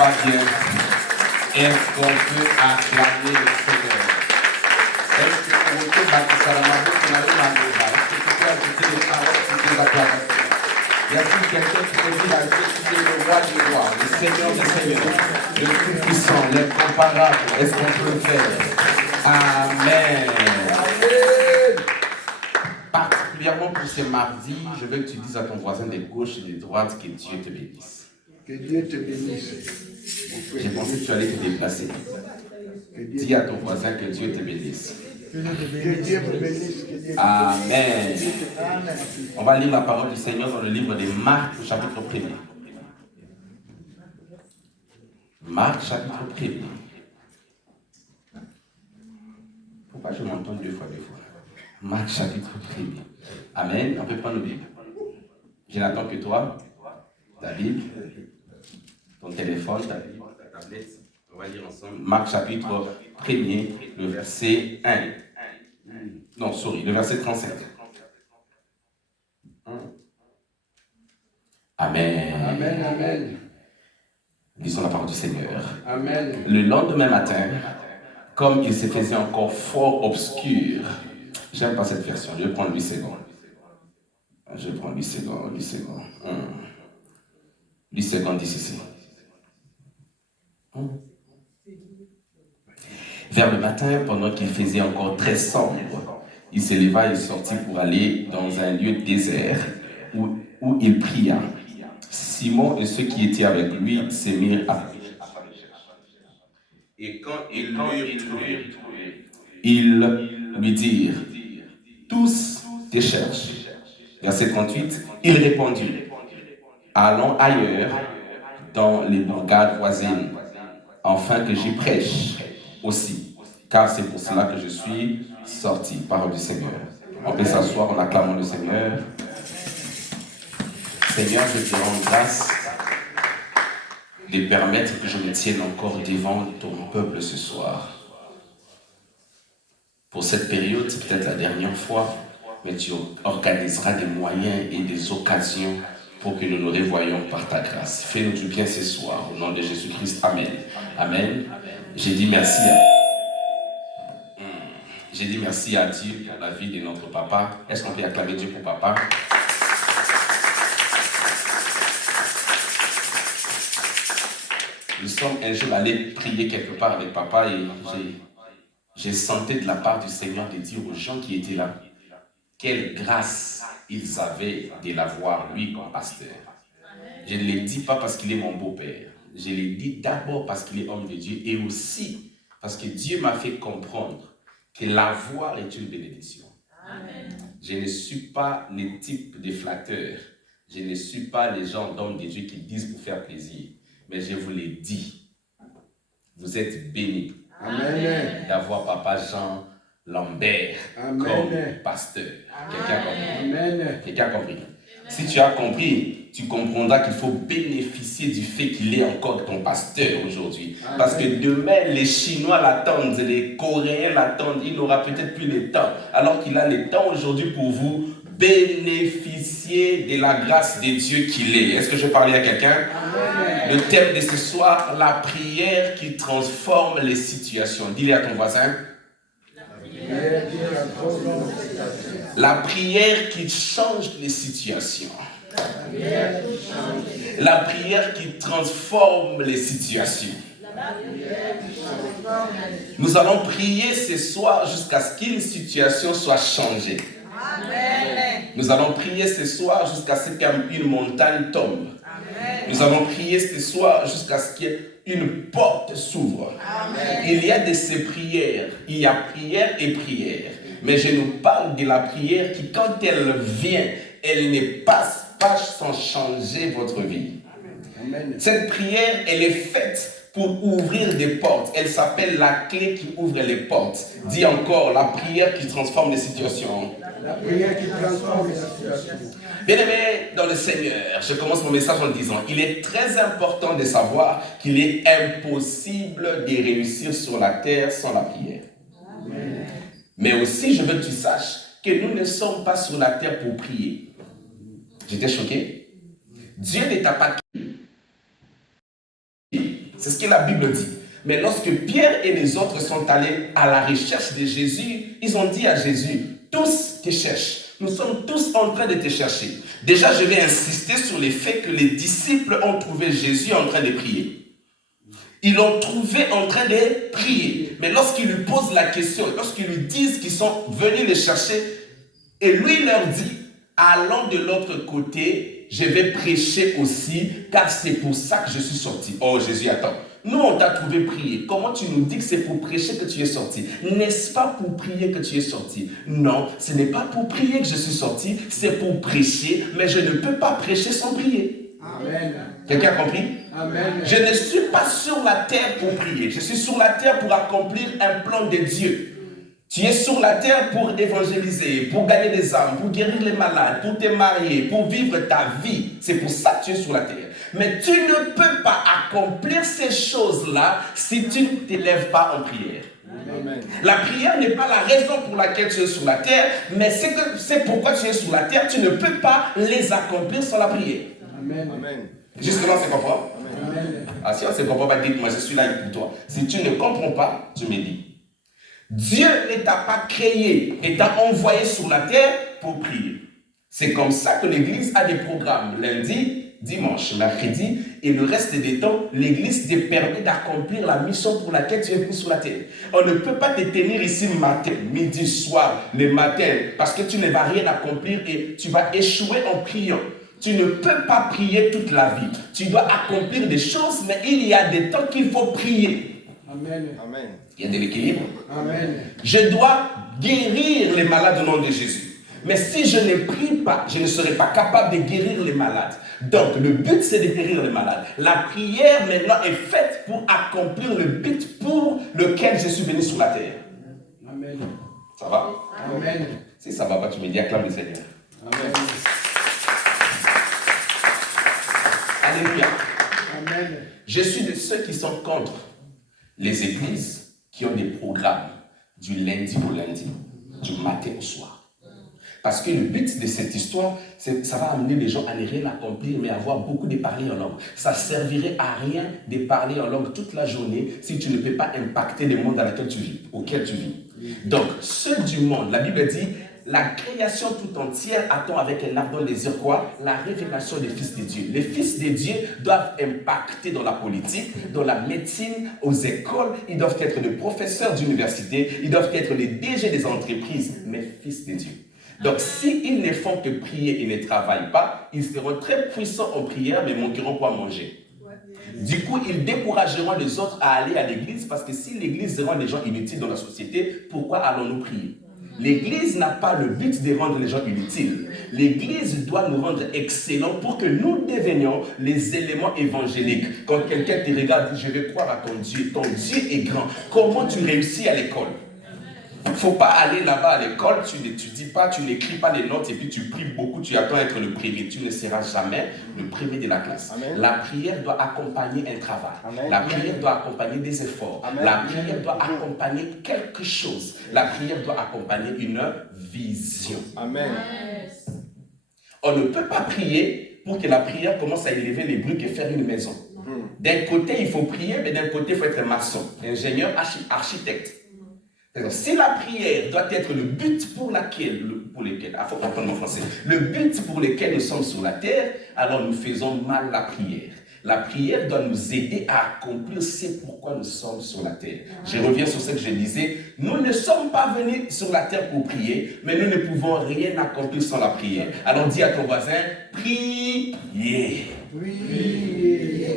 pas bien? Est-ce qu'on peut acclamer le Seigneur? Est-ce que pour autant, Salamago, qu'on a eu la Est-ce que tu peux ajouter les paroles sur tes acclamations? Y a-t-il quelqu'un qui peut dire à Dieu qu'il est le roi du roi, le Seigneur des seigneurs, le tout-puissant, l'incomparable? Est-ce qu'on peut le faire? Amen. Particulièrement pour ce mardi, je veux que tu dises à ton voisin de gauche et de droite que Dieu te bénisse. Que Dieu te bénisse. J'ai pensé que tu allais te déplacer. Dis à ton voisin que Dieu te bénisse. Que Dieu vous bénisse. Amen. On va lire la parole du Seigneur dans le livre de Marc, au chapitre 1er. Marc, chapitre 1er. Pourquoi je m'entends deux fois? Marc, chapitre 1er. Amen. On peut prendre nos Bibles. Je n'attends que toi, ta Bible, ton téléphone, ta Bible, ta tablette. On va lire ensemble. Marc, chapitre 1er, le verset 1. Non, le verset 35. Amen. Amen, amen. Lisons la parole du Seigneur. Amen. Le lendemain matin, comme il se faisait encore fort obscur, j'aime pas cette version, je vais prendre 8 secondes. Je vais prendre 8 secondes, 8 secondes. 8 secondes d'ici. Vers le matin, pendant qu'il faisait encore très sombre, il se leva et sortit pour aller dans un lieu désert où il pria. Simon et ceux qui étaient avec lui se mirent à prier. Et quand ils l'eurent trouvé, ils lui dirent, tous te cherchent. Verset 38, il répondit, allons ailleurs dans les bourgades voisines, afin que j'y prêche aussi, car c'est pour cela que je suis sorti. Parole du Seigneur. On peut s'asseoir en acclamant le Seigneur. Seigneur, je te rends grâce de permettre que je me tienne encore devant ton peuple ce soir. Pour cette période, c'est peut-être la dernière fois, mais tu organiseras des moyens et des occasions pour que nous nous revoyions par ta grâce. Fais-nous du bien ce soir, au nom de Jésus-Christ. Amen. Amen. J'ai dit merci à Dieu pour la vie de notre papa. Est-ce qu'on peut acclamer Dieu pour papa? Nous sommes un jour allés prier quelque part avec papa et j'ai senti de la part du Seigneur de dire aux gens qui étaient là quelle grâce ils avaient de l'avoir lui comme pasteur. Je ne le dis pas parce qu'il est mon beau-père. Je le dis d'abord parce qu'il est homme de Dieu et aussi parce que Dieu m'a fait comprendre que l'avoir est une bénédiction. Amen. Je ne suis pas le type de flatteur. Je ne suis pas les gens d'hommes de Dieu qui disent pour faire plaisir. Mais je vous l'ai dit, vous êtes bénis d'avoir papa Jean Lambert comme pasteur. Quelqu'un a compris? Si tu as compris, tu comprendras qu'il faut bénéficier du fait qu'il est encore ton pasteur aujourd'hui. Parce que demain, les Chinois l'attendent, les Coréens l'attendent, il n'aura peut-être plus le temps. Alors qu'il a le temps aujourd'hui pour vous bénéficier de la grâce de Dieu qu'il est. Est-ce que je parlais à quelqu'un? Le thème de ce soir, la prière qui transforme les situations. Dis-le à ton voisin. La prière qui change les situations. La prière qui transforme les situations. Nous allons prier ce soir jusqu'à ce qu'une situation soit changée. Nous allons prier ce soir jusqu'à ce qu'une montagne tombe. Nous allons prier ce soir jusqu'à ce qu'une porte s'ouvre. Il y a de ces prières. Il y a prière et prière. Mais je nous parle de la prière qui, quand elle vient, elle ne passe pas sans changer votre vie. Amen. Cette prière, elle est faite pour ouvrir des portes. Elle s'appelle la clé qui ouvre les portes. Dis encore, la prière qui transforme les situations. La prière qui transforme les situations. Bien-aimés dans le Seigneur, je commence mon message en disant, il est très important de savoir qu'il est impossible de réussir sur la terre sans la prière. Amen. Mais aussi, je veux que tu saches que nous ne sommes pas sur la terre pour prier. J'étais choqué. Dieu ne t'a pas créé C'est ce que la Bible dit. Mais lorsque Pierre et les autres sont allés à la recherche de Jésus, ils ont dit à Jésus, tous te cherchent. Nous sommes tous en train de te chercher. Déjà, je vais insister sur le fait que les disciples ont trouvé Jésus en train de prier. Ils l'ont trouvé en train de prier. Mais lorsqu'ils lui posent la question, lorsqu'ils lui disent qu'ils sont venus le chercher, et lui leur dit, allons de l'autre côté, je vais prêcher aussi, car c'est pour ça que je suis sorti. Oh Jésus, attends. Nous, on t'a trouvé prier. Comment tu nous dis que c'est pour prêcher que tu es sorti? N'est-ce pas pour prier que tu es sorti? Non, ce n'est pas pour prier que je suis sorti, c'est pour prêcher, mais je ne peux pas prêcher sans prier. Amen. Quelqu'un a compris? Amen. Je ne suis pas sur la terre pour prier. Je suis sur la terre pour accomplir un plan de Dieu. Tu es sur la terre pour évangéliser, pour gagner des âmes, pour guérir les malades, pour te marier, pour vivre ta vie. C'est pour ça que tu es sur la terre. Mais tu ne peux pas accomplir ces choses-là si tu ne t'élèves pas en prière. Amen. La prière n'est pas la raison pour laquelle tu es sur la terre, mais c'est pourquoi tu es sur la terre. Tu ne peux pas les accomplir sans la prière. Amen. Justement, c'est comprendre. Amen. Ah, si on ne comprend pas, dites-moi, je suis là pour toi. Si tu ne comprends pas, tu me dis. Dieu ne t'a pas créé et t'a envoyé sur la terre pour prier. C'est comme ça que l'Église a des programmes. Lundi, dimanche, mercredi et le reste des temps, l'Église te permet d'accomplir la mission pour laquelle tu es venu sur la terre. On ne peut pas te tenir ici matin, midi, soir, le matin, parce que tu ne vas rien accomplir et tu vas échouer en priant. Tu ne peux pas prier toute la vie. Tu dois accomplir des choses, mais il y a des temps qu'il faut prier. Amen. Il y a de l'équilibre. Amen. Je dois guérir les malades au nom de Jésus. Mais si je ne prie pas, je ne serai pas capable de guérir les malades. Donc, le but, c'est de guérir les malades. La prière, maintenant, est faite pour accomplir le but pour lequel je suis venu sur la terre. Amen. Ça va? Amen. Si ça va pas, tu me dis, acclame le Seigneur. Amen. Alléluia. Amen. Je suis de ceux qui sont contre les églises qui ont des programmes du lundi au lundi, du matin au soir. Parce que le but de cette histoire, ça va amener les gens à ne rien accomplir, mais à avoir beaucoup de parler en langue. Ça servirait à rien de parler en langue toute la journée si tu ne peux pas impacter le monde dans lequel tu vis, auquel tu vis. Donc, ceux du monde, la Bible dit, la création tout entière attend avec un ardent désir quoi? La révélation des fils de Dieu. Les fils de Dieu doivent impacter dans la politique, dans la médecine, aux écoles. Ils doivent être des professeurs d'université, ils doivent être les DG des entreprises, mais fils de Dieu. Donc, s'ils ne font que prier et ne travaillent pas, ils seront très puissants en prière, mais manqueront quoi manger. Du coup, ils décourageront les autres à aller à l'église, parce que si l'église rend les gens inutiles dans la société, pourquoi allons-nous prier? L'église n'a pas le but de rendre les gens inutiles. L'église doit nous rendre excellents pour que nous devenions les éléments évangéliques. Quand quelqu'un te regarde, je vais croire à ton Dieu est grand. Comment tu réussis à l'école? Il ne faut pas aller là-bas à l'école, tu n'étudies pas, tu n'écris pas les notes et puis tu pries beaucoup, tu attends être le premier. Tu ne seras jamais le premier de la classe. Amen. La prière doit accompagner un travail. Amen. La prière doit accompagner des efforts. Amen. La prière doit accompagner quelque chose. La prière doit accompagner une vision. Amen. On ne peut pas prier pour que la prière commence à élever les briques et faire une maison. D'un côté, il faut prier, mais d'un côté, il faut être maçon, ingénieur, architecte. Si la prière doit être le but pour lequel, faut comprendre mon français, le but pour lequel nous sommes sur la terre, alors nous faisons mal la prière. La prière doit nous aider à accomplir ce pourquoi nous sommes sur la terre. Je reviens sur ce que je disais. Nous ne sommes pas venus sur la terre pour prier, mais nous ne pouvons rien accomplir sans la prière. Alors dis à ton voisin, priez. Oui.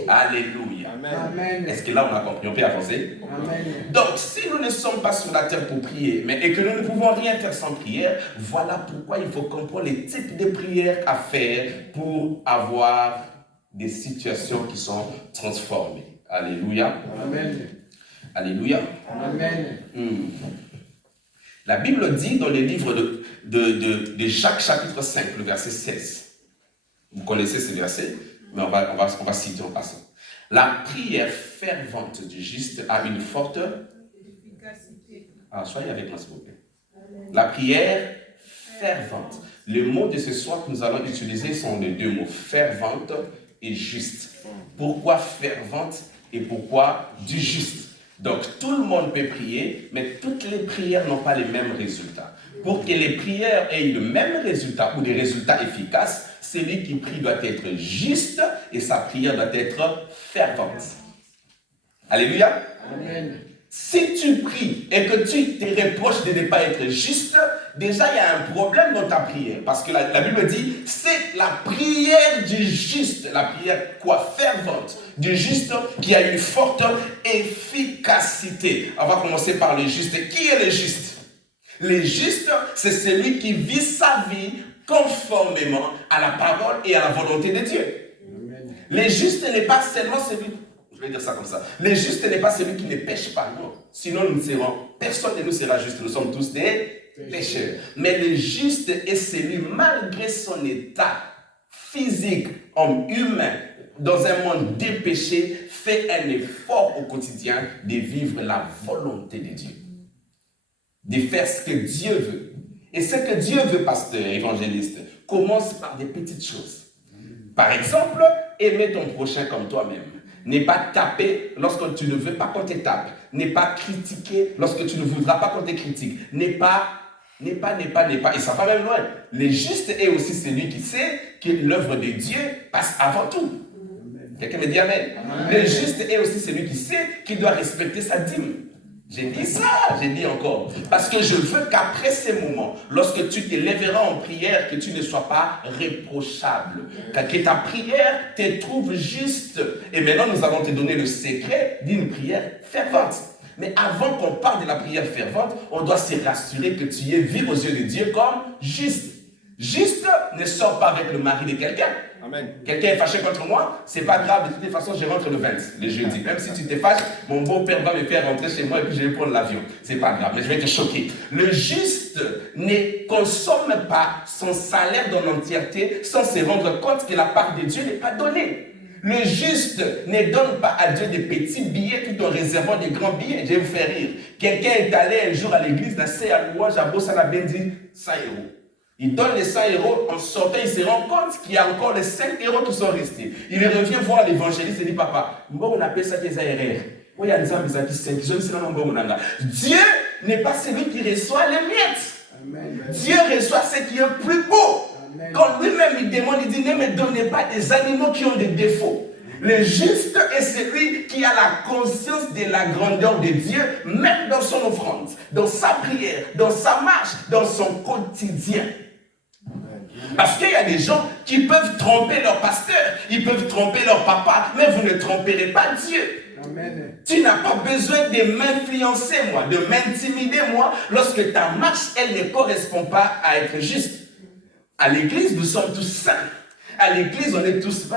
Alléluia. Amen. Est-ce que là on a compris? On peut avancer? Amen. Donc, si nous ne sommes pas sur la terre pour prier, mais et que nous ne pouvons rien faire sans prière, voilà pourquoi il faut comprendre les types de prières à faire pour avoir des situations qui sont transformées. Alléluia. Amen. Alléluia. Amen. La Bible dit dans le livre de Jacques chapitre 5, le verset 16. Vous connaissez ce verset, mais on va citer en passant. La prière fervente du juste a une forte efficacité. Soyez avec moi s'il vous plaît. La prière fervente. Le mot de ce soir que nous allons utiliser sont les deux mots, fervente et juste. Pourquoi fervente Et pourquoi? Du juste. Donc, tout le monde peut prier, mais toutes les prières n'ont pas les mêmes résultats. Pour que les prières aient le même résultat ou des résultats efficaces, celui qui prie doit être juste et sa prière doit être fervente. Alléluia. Amen. Si tu pries et que tu te reproches de ne pas être juste, déjà il y a un problème dans ta prière. Parce que la Bible dit, c'est la prière du juste, la prière quoi? Fervente, du juste qui a une forte efficacité. On va commencer par le juste. Qui est le juste? Le juste, c'est celui qui vit sa vie conformément à la parole et à la volonté de Dieu. Amen. Le juste n'est pas seulement celui, je vais dire ça comme ça, le juste n'est pas celui qui ne pêche pas, non. Sinon personne de nous sera juste, nous sommes tous des pécheurs. Mais le juste est celui, malgré son état physique, homme humain, dans un monde dépêché, fait un effort au quotidien de vivre la volonté de Dieu. De faire ce que Dieu veut. Et ce que Dieu veut, pasteur, évangéliste, commence par des petites choses. Par exemple, aimer ton prochain comme toi-même. Ne pas taper lorsque tu ne veux pas qu'on te tape. Ne pas critiquer lorsque tu ne voudras pas qu'on te critique. Ne pas. Et ça va même loin. Le juste est aussi celui qui sait que l'œuvre de Dieu passe avant tout. Quelqu'un me dit amen. Le juste est aussi celui qui sait qu'il doit respecter sa dîme. J'ai dit ça, j'ai dit encore. Parce que je veux qu'après ces moments, lorsque tu te lèveras en prière, que tu ne sois pas reprochable. Que ta prière te trouve juste. Et maintenant, nous allons te donner le secret d'une prière fervente. Mais avant qu'on parle de la prière fervente, on doit se rassurer que tu es vu aux yeux de Dieu comme juste. Juste ne sort pas avec le mari de quelqu'un. Amen. Quelqu'un est fâché contre moi, c'est pas grave, de toute façon, je rentre le 20, le jeudi. Même si tu te fâches, mon beau-père va me faire rentrer chez moi et puis je vais prendre l'avion. C'est pas grave, mais je vais te choquer. Le juste ne consomme pas son salaire dans l'entièreté sans se rendre compte que la part de Dieu n'est pas donnée. Le juste ne donne pas à Dieu des petits billets tout en réservant des grands billets. Je vais vous faire rire. Quelqu'un est allé un jour à l'église, là, c'est à louange, à Bossana Bendi, 100 €. Il donne les 100 €, en sortant, il se rend compte qu'il y a encore les 5 € qui sont restés. Il revient voir l'évangéliste et dit, papa, on appelle ça des ARR. Dieu n'est pas celui qui reçoit les miettes. Amen. Dieu reçoit ce qui est plus beau. Amen. Quand lui-même il demande, il dit, ne me donnez pas des animaux qui ont des défauts. Le juste est celui qui a la conscience de la grandeur de Dieu, même dans son offrande, dans sa prière, dans sa marche, dans son quotidien. Parce qu'il y a des gens qui peuvent tromper leur pasteur, ils peuvent tromper leur papa, mais vous ne tromperez pas Dieu. Amen. Tu n'as pas besoin de m'influencer, moi, de m'intimider, moi, lorsque ta marche, elle ne correspond pas à être juste. À l'église, nous sommes tous saints. À l'église, on est tous.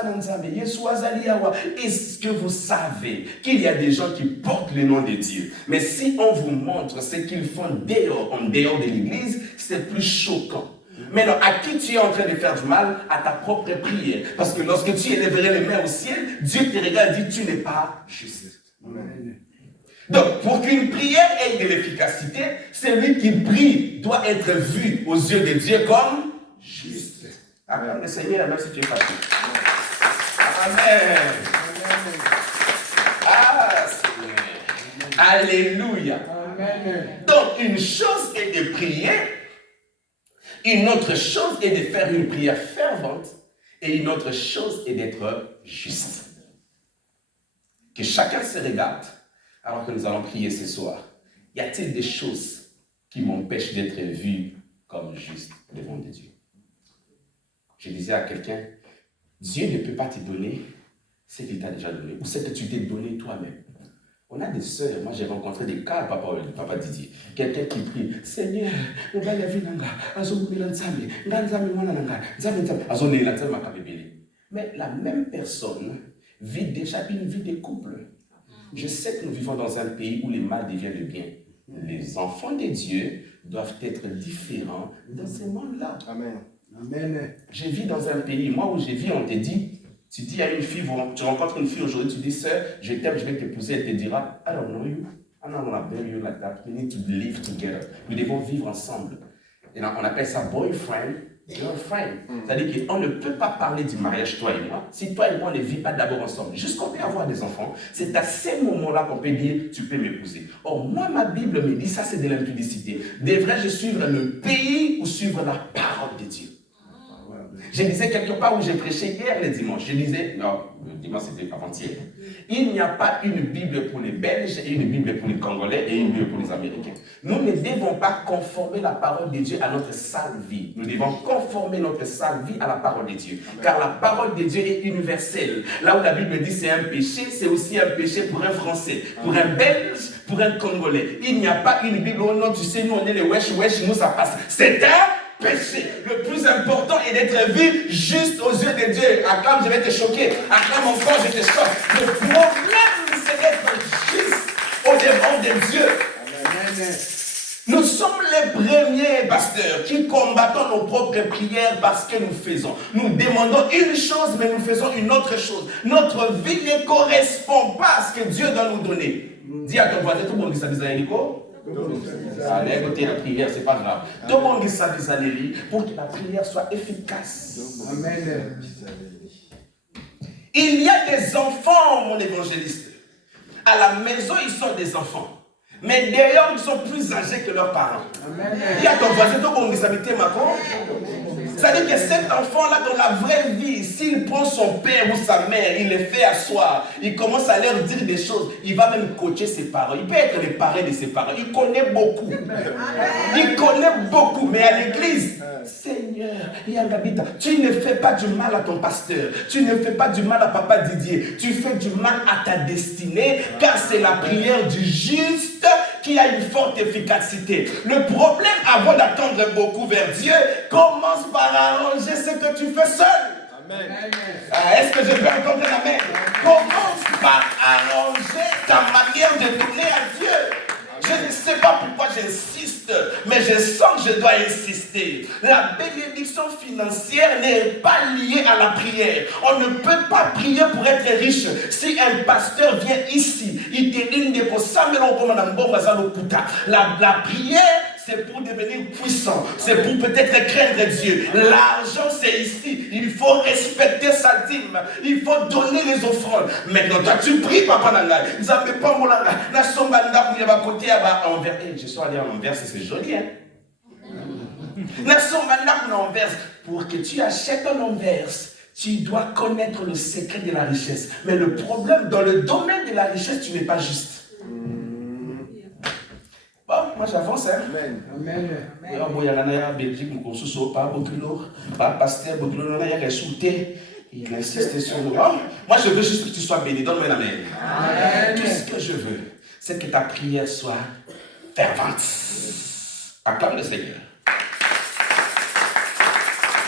Est-ce que vous savez qu'il y a des gens qui portent le nom de Dieu? Mais si on vous montre ce qu'ils font en dehors de l'église, c'est plus choquant. Maintenant, à qui tu es en train de faire du mal? À ta propre prière. Parce que lorsque tu élèverais les mains au ciel, Dieu te regarde et dit, tu n'es pas juste. Amen. Donc, pour qu'une prière ait de l'efficacité, celui qui prie doit être vu aux yeux de Dieu comme juste. Acclame le Seigneur, même si tu es fâché. Amen. Ah, Seigneur. Alléluia. Amen. Donc, une chose est de prier, une autre chose est de faire une prière fervente, et une autre chose est d'être juste. Que chacun se regarde, alors que nous allons prier ce soir. Y a-t-il des choses qui m'empêchent d'être vu comme juste devant Dieu? Je disais à quelqu'un, Dieu ne peut pas te donner ce qu'il t'a déjà donné, ou ce que tu t'es donné toi-même. On a des sœurs, moi j'ai rencontré des cas, papa Didier, quelqu'un qui prie, Seigneur, mais la même personne vit déjà une vie de couple. Je sais que nous vivons dans un pays où le mal devient le bien. Les enfants de Dieu doivent être différents dans ce monde-là. Amen. Amen. Je vis dans un pays, moi où je vis, on te dit, tu dis à une fille, tu rencontres une fille aujourd'hui, tu dis, sœur, je t'aime, je vais t'épouser, elle te dira, I don't know you, I don't want to marry you like that, we need to live together. Nous devons vivre ensemble. Et on appelle ça boyfriend girlfriend. C'est-à-dire qu'on ne peut pas parler du mariage, toi et moi, si toi et moi ne vivons pas d'abord ensemble. Jusqu'on peut avoir des enfants, c'est à ces moments-là qu'on peut dire, tu peux m'épouser. Or, moi, ma Bible me dit, ça c'est de l'impudicité. Devrais-je suivre le pays ou suivre la parole de Dieu? Je disais quelque part où j'ai prêché hier le dimanche, je disais, non, le dimanche c'était avant-hier, il n'y a pas une Bible pour les Belges et une Bible pour les Congolais et une Bible pour les Américains. Nous ne devons pas conformer la parole de Dieu à notre sale vie. Nous devons conformer notre sale vie à la parole de Dieu. Car la parole de Dieu est universelle. Là où la Bible dit c'est un péché, c'est aussi un péché pour un Français, pour un Belge, pour un Congolais. Il n'y a pas une Bible, oh non, tu sais, nous on est les wesh, nous ça passe. C'est un péché. Le plus important est d'être vu juste aux yeux de Dieu. Acclame, je vais te choquer. Acclame encore, je te choque. Le problème, c'est d'être juste au-devant de Dieu. Amen. Nous sommes les premiers pasteurs qui combattons nos propres prières parce que nous faisons. Nous demandons une chose, mais nous faisons une autre chose. Notre vie ne correspond pas à ce que Dieu doit nous donner. Dis à ton voisin, tout le monde dit ça, Nico. Allez, écoutez la prière, c'est pas grave. Tout le monde dit ça, pour que la prière soit efficace. Amen. Il y a des enfants, mon évangéliste. À la maison, ils sont des enfants. Mais d'ailleurs, ils sont plus âgés que leurs parents. Amen. Dis à ton voisin, tout le monde dit ça, c'est-à-dire que cet enfant-là, dans la vraie vie, s'il prend son père ou sa mère, il les fait asseoir, il commence à leur dire des choses, il va même coacher ses parents. Il peut être le parrain de ses parents. Il connaît beaucoup. Il connaît beaucoup, mais à l'église, Seigneur, Yangabita, tu ne fais pas du mal à ton pasteur. Tu ne fais pas du mal à papa Didier. Tu fais du mal à ta destinée, car c'est la prière du juste qui a une forte efficacité. Le problème, avant d'attendre beaucoup vers Dieu, commence par arranger ce que tu fais seul. Amen. Est-ce que je peux entendre un amen? Commence par arranger ta manière de donner à Dieu. Je ne sais pas pourquoi j'insiste, mais je sens que je dois insister. La bénédiction financière n'est pas liée à la prière. On ne peut pas prier pour être riche. Si un pasteur vient ici, il te dit la prière, c'est pour devenir puissant. C'est pour peut-être craindre Dieu. L'argent, c'est ici. Il faut respecter sa dîme. Il faut donner les offrandes. Maintenant, toi, tu pries, papa Nanga. Je suis allé en Anvers, c'est joli, hein? Pour que tu achètes un Anvers, tu dois connaître le secret de la richesse. Mais le problème, dans le domaine de la richesse, tu n'es pas juste. Bon, moi j'avance, hein. Amen. Amen. Belgique, pas pasteur, il insiste sur nous. Moi je veux juste que tu sois béni. Donne-moi la main. Tout ce que je veux, c'est que ta prière soit fervente. Acclame le Seigneur.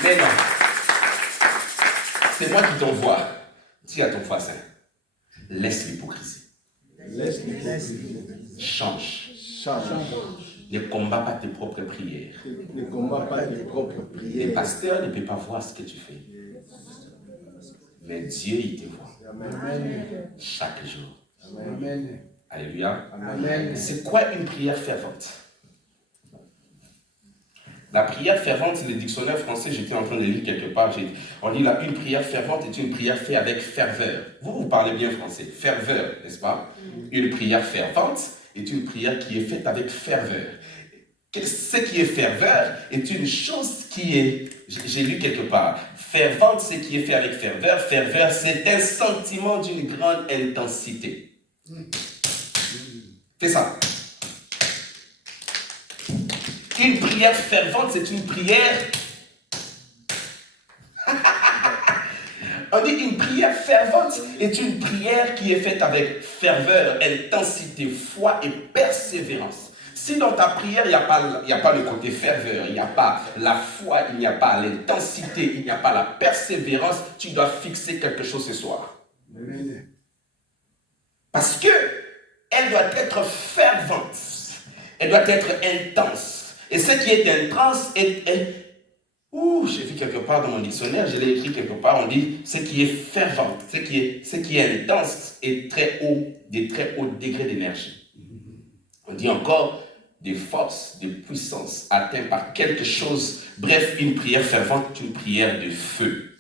Mais non, c'est moi qui t'envoie. Dis à ton voisin, laisse l'hypocrisie. Laisse l'hypocrisie. Change. Change. Ne combat pas tes propres prières. Ne combat pas tes propres prières. Les pasteurs ne peuvent pas voir ce que tu fais. Mais Dieu, il te voit. Amen. Chaque jour. Amen. Alléluia. Amen. C'est quoi une prière fervente? La prière fervente, c'est le dictionnaire français, j'étais en train de lire quelque part. On dit là, une prière fervente est une prière faite avec ferveur. Vous parlez bien français. Ferveur, n'est-ce pas? Une prière fervente est une prière qui est faite avec ferveur. Ce qui est ferveur est une chose qui est, j'ai lu quelque part, fervente, ce qui est fait avec ferveur. Ferveur, c'est un sentiment d'une grande intensité. Fais ça. Une prière fervente, c'est une prière. On dit une prière fervente est une prière qui est faite avec ferveur, intensité, foi et persévérance. Si dans ta prière, il n'y a pas le côté ferveur, il n'y a pas la foi, il n'y a pas l'intensité, il n'y a pas la persévérance, tu dois fixer quelque chose ce soir. Parce que elle doit être fervente, elle doit être intense. Et ce qui est intense j'ai vu quelque part dans mon dictionnaire, je l'ai écrit quelque part, on dit ce qui est fervent, ce qui est intense et très haut, des très hauts degrés d'énergie. On dit encore des forces, des puissances, atteint par quelque chose. Bref, une prière fervente est une prière de feu,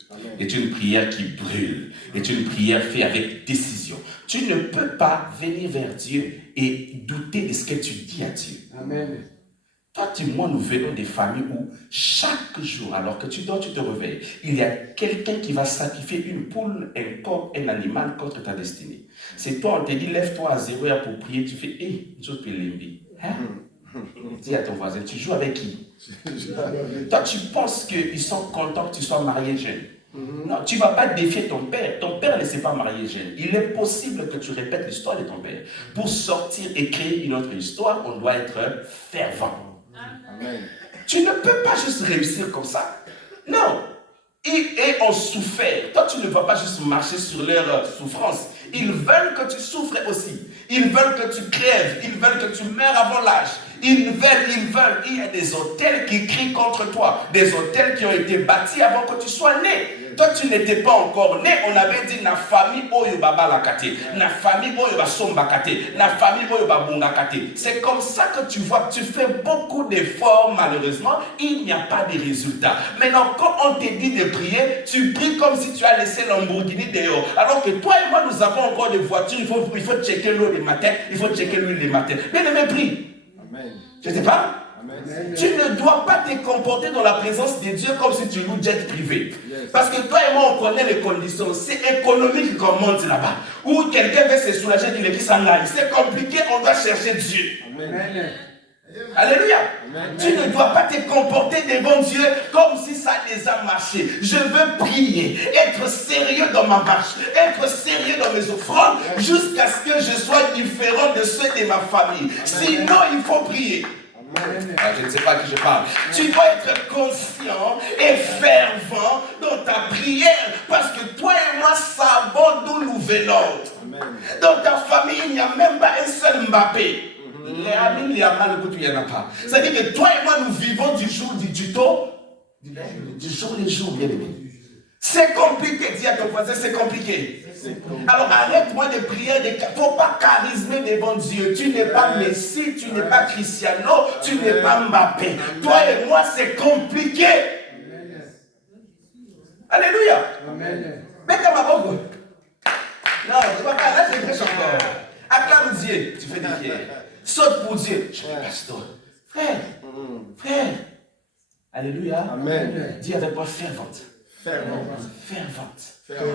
est une prière qui brûle, est une prière faite avec décision. Tu ne peux pas venir vers Dieu et douter de ce que tu dis à Dieu. Amen. Toi, moi, nous venons des familles où chaque jour, alors que tu dors, tu te réveilles, il y a quelqu'un qui va sacrifier une poule, un coq, un animal contre ta destinée. C'est toi, on te dit, lève-toi à 0 heure pour prier, tu fais, hé, je peux l'aimer. Dis à ton voisin, tu joues avec qui? Toi, tu penses qu'ils sont contents que tu sois marié jeune. Non, tu ne vas pas défier ton père. Ton père ne s'est pas marié jeune. Il est possible que tu répètes l'histoire de ton père. Pour sortir et créer une autre histoire, on doit être fervent. Amen. Tu ne peux pas juste réussir comme ça. Non. Ils ont souffert. Toi, tu ne vas pas juste marcher sur leur souffrance. Ils veulent que tu souffres aussi. Ils veulent que tu crèves. Ils veulent que tu meurs avant l'âge. Ils veulent. Il y a des hôtels qui crient contre toi. Des hôtels qui ont été bâtis avant que tu sois né. Toi, tu n'étais pas encore né. On avait dit, na famille oyo baba la kate. Na famille oyo ba somba kate. Na famille oyo ba bunga kate. C'est comme ça que tu vois, tu fais beaucoup d'efforts, malheureusement, il n'y a pas de résultat. Maintenant, quand on te dit de prier, tu pries comme si tu as laissé Lamborghini dehors. Alors que toi et moi, nous avons encore des voitures, il faut checker l'eau le matin, il faut checker l'huile le matin. Mais ne me prie. Amen. Je ne sais pas. Amen. Tu ne dois pas te comporter dans la présence de Dieu comme si tu loues jet privé. Yes. Parce que toi et moi, on connaît les conditions. C'est économique qu'on monte là-bas. Ou quelqu'un veut se soulager d'une qui s'en aille. C'est compliqué, on doit chercher Dieu. Amen. Alléluia. Amen. Tu ne dois pas te comporter devant Dieu comme si ça déjà marché. Je veux prier, être sérieux dans ma marche, être sérieux dans mes offrandes, jusqu'à ce que je sois différent de ceux de ma famille. Amen. Sinon, il faut prier. Ah, je ne sais pas à qui je parle. Tu dois être conscient et fervent dans ta prière, parce que toi et moi savons d'où nous venons. Amen. Dans ta famille, il n'y a même pas un seul Mbappé. Les amis, les amants, il n'y en a pas. C'est-à-dire que toi et moi, nous vivons du jour les jours, bien aimé. C'est compliqué, dis à ton voisin, c'est compliqué. Alors arrête-moi de prier, il ne faut pas charismer devant Dieu. Tu n'es pas Messi, tu n'es pas Cristiano, tu n'es pas Mbappé. Toi et moi, c'est compliqué. Alléluia. Mais comme à Bogo. Non, là, c'est très encore. Acclame Dieu, tu fais des prières. Saute pour Dieu. Je suis pasteur. Frère. Alléluia. Amen. Dis avec moi fervente.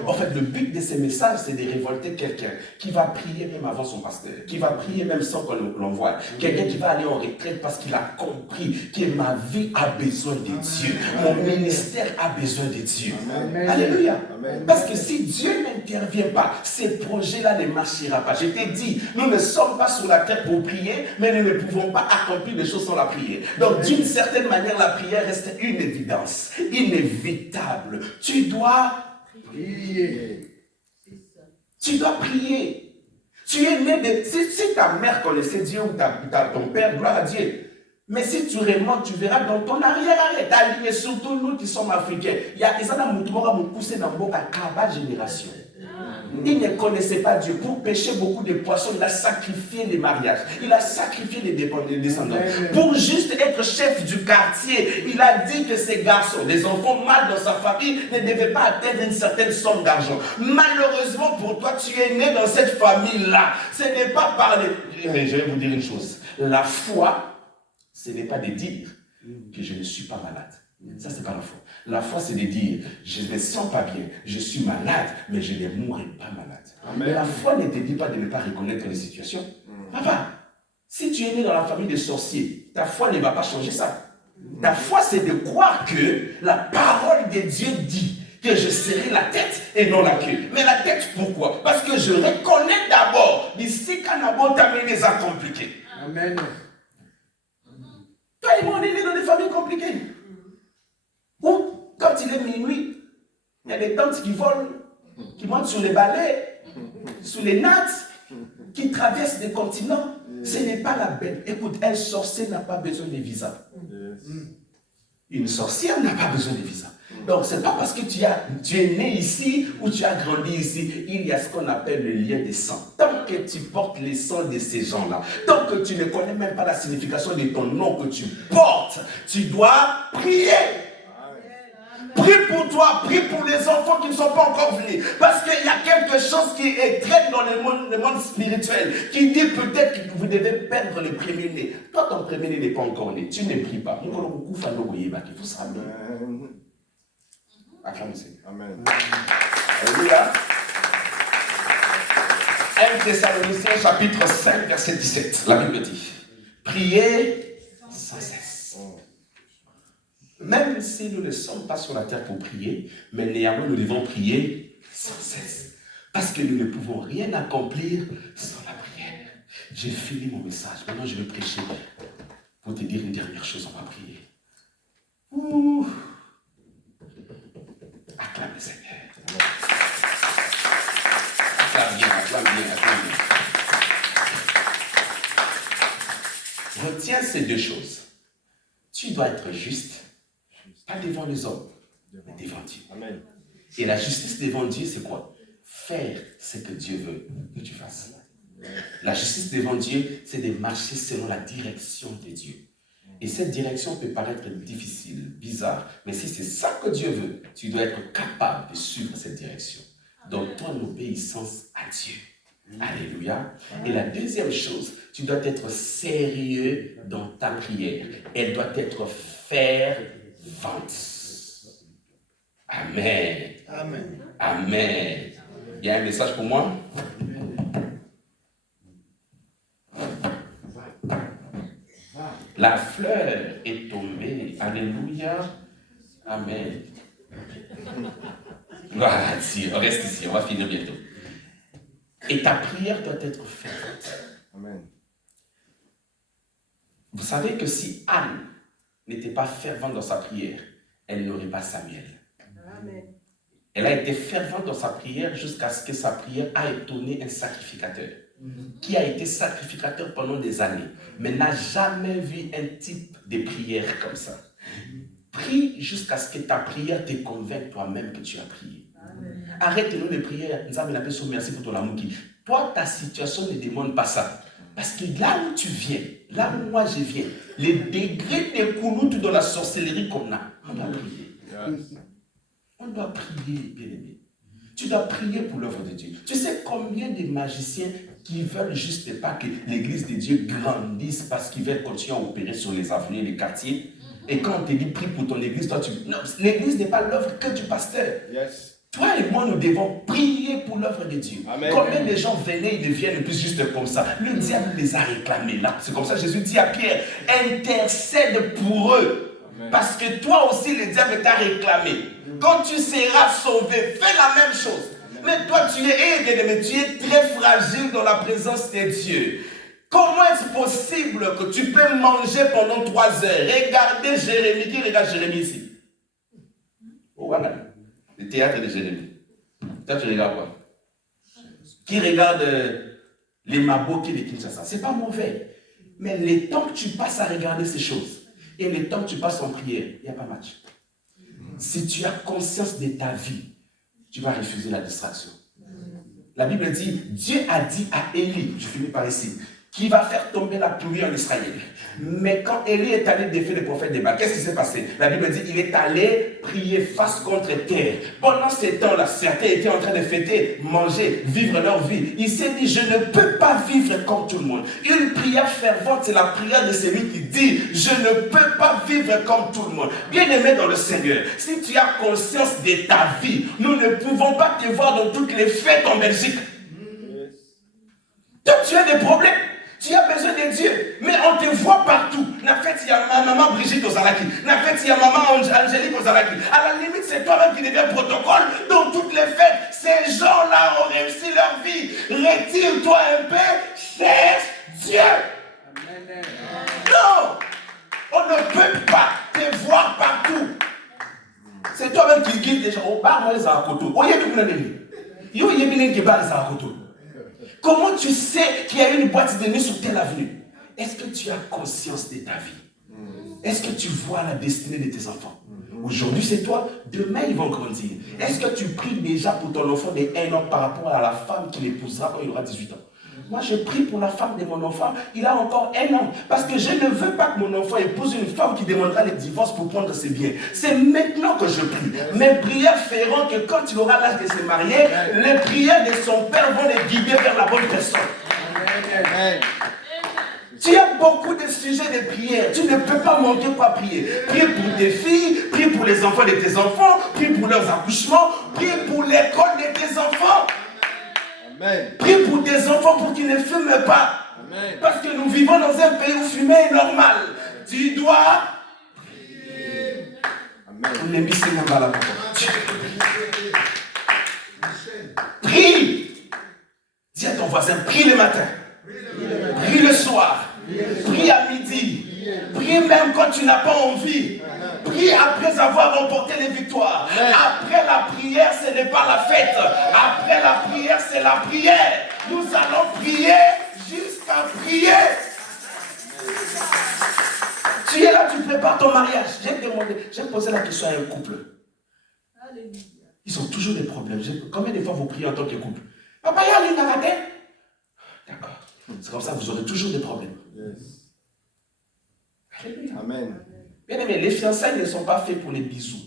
En fait, le but de ces messages, c'est de révolter quelqu'un qui va prier même avant son pasteur, qui va prier même sans qu'on l'envoie, quelqu'un qui va aller en retraite parce qu'il a compris que ma vie a besoin de Dieu, mon ministère a besoin de Dieu. Amen. Alléluia. Amen. Parce que si Dieu n'intervient pas, ces projets-là ne marcheront pas. Je t'ai dit, nous ne sommes pas sur la terre pour prier, mais nous ne pouvons pas accomplir des choses sans la prière. Donc, d'une certaine manière, la prière reste une évidence, inévitable. Tu dois prier. Tu dois prier. Tu es né de... Si ta mère connaissait Dieu ou ton père, gloire à Dieu. Mais si tu remontes, tu verras dans ton arrière-arrière. T'as lié, surtout nous qui sommes africains. Il y a des gens qui ont poussé dans la génération. Il ne connaissait pas Dieu. Pour pêcher beaucoup de poissons, il a sacrifié les mariages. Il a sacrifié les descendants. Pour juste être chef du quartier, il a dit que ces garçons, les enfants mâles dans sa famille, ne devaient pas atteindre une certaine somme d'argent. Malheureusement pour toi, tu es né dans cette famille-là. Ce n'est pas par les... Mais je vais vous dire une chose. La foi, ce n'est pas de dire que je ne suis pas malade. Ça, ce n'est pas la foi. La foi, c'est de dire, je ne me sens pas bien, je suis malade, mais je ne mourrai pas malade. Amen. Mais la foi ne te dit pas de ne pas reconnaître les situations. Papa, si tu es né dans la famille des sorciers, ta foi ne va pas changer ça. Ta foi, c'est de croire que la parole de Dieu dit que je serai la tête et non la queue. Mais la tête, pourquoi? Parce que je reconnais d'abord, d'ici qu'un abon t'amène les a compliqués. Amen. Toi et moi, on est nés dans des familles compliquées. Ou, quand il est minuit, il y a des tantes qui volent, qui montent sur les balais, sur les nattes, qui traversent des continents. Ce n'est pas la bête. Écoute, un sorcier n'a pas besoin de visa. Une sorcière n'a pas besoin de visa. Donc, ce n'est pas parce que tu es né ici ou tu as grandi ici. Il y a ce qu'on appelle le lien des sangs. Tant que tu portes les sangs de ces gens-là, tant que tu ne connais même pas la signification de ton nom que tu portes, tu dois prier. Prie pour toi, prie pour les enfants qui ne sont pas encore venus. Parce qu'il y a quelque chose qui est très dans le monde spirituel, qui dit peut-être que vous devez perdre le premier-né. Toi, ton premier-né n'est pas encore né. Tu ne pries pas. Il faut savoir. Acclame le Seigneur. Amen. Alléluia. 1 Thessaloniciens chapitre 5, verset 17. La Bible dit, priez sans cesse. Même si nous ne sommes pas sur la terre pour prier, mais néanmoins nous devons prier sans cesse. Parce que nous ne pouvons rien accomplir sans la prière. J'ai fini mon message. Maintenant je vais prêcher pour te dire une dernière chose. On va prier. Ouh. Acclame le Seigneur. Acclame bien, acclame bien, acclame bien. Retiens ces deux choses. Tu dois être juste, pas devant les hommes, mais devant Dieu. Amen. Et la justice devant Dieu, c'est quoi? Faire ce que Dieu veut que tu fasses. La justice devant Dieu, c'est de marcher selon la direction de Dieu. Et cette direction peut paraître difficile, bizarre, mais si c'est ça que Dieu veut, tu dois être capable de suivre cette direction. Donc, ton obéissance à Dieu. Alléluia. Et la deuxième chose, tu dois être sérieux dans ta prière. Elle doit être fervente. Amen. Amen. Amen. Il y a un message pour moi? La fleur est tombée. Alléluia. Amen. Voilà, on reste ici, on va finir bientôt. Et ta prière doit être fervente. Amen. Vous savez que si Anne n'était pas fervente dans sa prière, elle n'aurait pas Samuel. Amen. Elle a été fervente dans sa prière jusqu'à ce que sa prière a étonné un sacrificateur qui a été sacrificateur pendant des années, mais n'a jamais vu un type de prière comme ça. Prie jusqu'à ce que ta prière te convainque toi-même que tu as prié. Arrête-nous de prier. Merci pour ton amour. Toi, ta situation ne demande pas ça. Parce que là où tu viens, là où moi je viens, les degrés de kouloutes dans la sorcellerie qu'on a, on doit prier. On doit prier, bien-aimé. Tu dois prier pour l'œuvre de Dieu. Tu sais combien de magiciens qui veulent juste pas que l'église de Dieu grandisse parce qu'ils veulent continuer à opérer sur les avenues et les quartiers. Et quand on te dit prie pour ton église, toi tu... Non, l'église n'est pas l'œuvre que du pasteur. Yes. Toi et moi, nous devons prier pour l'œuvre de Dieu. Amen. Combien de gens venaient, ils ne viennent plus juste comme ça. Le diable les a réclamés là. C'est comme ça que Jésus dit à Pierre, intercède pour eux. Amen. Parce que toi aussi, le diable t'a réclamé. Quand tu seras sauvé, fais la même chose. Amen. Mais toi, tu es très fragile dans la présence de Dieu. Comment est-ce possible que tu peux manger pendant 3 heures? Regardez Jérémie. Qui regarde Jérémie ici? Oh, voilà. Le théâtre de Jérémie. Toi, tu regardes quoi? Qui regarde les Maboki de Kinshasa? C'est pas mauvais. Mais le temps que tu passes à regarder ces choses et le temps que tu passes en prière, il n'y a pas match. Si tu as conscience de ta vie, tu vas refuser la distraction. La Bible dit, Dieu a dit à Élie, je finis par ici, qui va faire tomber la pluie en Israël. Mais quand Élie est allé défier les prophètes de Baal, qu'est-ce qui s'est passé? La Bible dit, il est allé prier face contre terre. Pendant ces temps-là, certains étaient en train de fêter, manger, vivre leur vie. Il s'est dit, je ne peux pas vivre comme tout le monde. Une prière fervente, c'est la prière de celui qui dit, je ne peux pas vivre comme tout le monde. Bien-aimé dans le Seigneur, si tu as conscience de ta vie, nous ne pouvons pas te voir dans toutes les fêtes en Belgique. Donc tu as des problèmes. Tu as besoin de Dieu, mais on te voit partout. Na fait, il y a maman Brigitte Ozalaki. Na fait, il y a maman Angélique Ozalaki. À la limite, c'est toi-même qui deviens protocole. Dans toutes les fêtes, ces gens-là ont réussi leur vie. Retire-toi un peu, cherche Dieu. Amen. Non, on ne peut pas te voir partout. C'est toi-même qui guide les gens. Oh, bah, moi, les akoto. Oh, y'a beaucoup d'ennemis. Yo, y'a bien qui bat les akoto. Comment tu sais qu'il y a une boîte de nuit sur telle avenue? Est-ce que tu as conscience de ta vie? Est-ce que tu vois la destinée de tes enfants? Aujourd'hui, c'est toi. Demain, ils vont grandir. Est-ce que tu pries déjà pour ton enfant de 1 an par rapport à la femme qu'il épousera quand il aura 18 ans? Moi, je prie pour la femme de mon enfant. Il a encore 1 an. Parce que je ne veux pas que mon enfant épouse une femme qui demandera le divorce pour prendre ses biens. C'est maintenant que je prie. Mes prières feront que quand il aura l'âge de se marier, les prières de son père vont les guider vers la bonne personne. Amen. Tu as beaucoup de sujets de prière. Tu ne peux pas manquer pour prier. Prie pour tes filles, prie pour les enfants de tes enfants, prie pour leurs accouchements, prie pour l'école de tes enfants. Amen. Prie pour tes enfants pour qu'ils ne fument pas. Amen. Parce que nous vivons dans un pays où fumer est normal. Tu dois prier. Amen. Prie. Dis à ton voisin, prie le matin. Prie le soir. Prie à midi. Prie même quand tu n'as pas envie. Prie après avoir remporté les victoires. Après la prière, ce n'est pas la fête. Après la prière, c'est la prière. Nous allons prier jusqu'à prier. Tu es là, tu prépares ton mariage. J'ai posé la question à un couple. Ils ont toujours des problèmes. Combien de fois vous priez en tant que couple? Papa, il y a une raté. D'accord. C'est comme ça que vous aurez toujours des problèmes. Yes. Amen. Bien aimé, les fiançailles ne sont pas faits pour les bisous.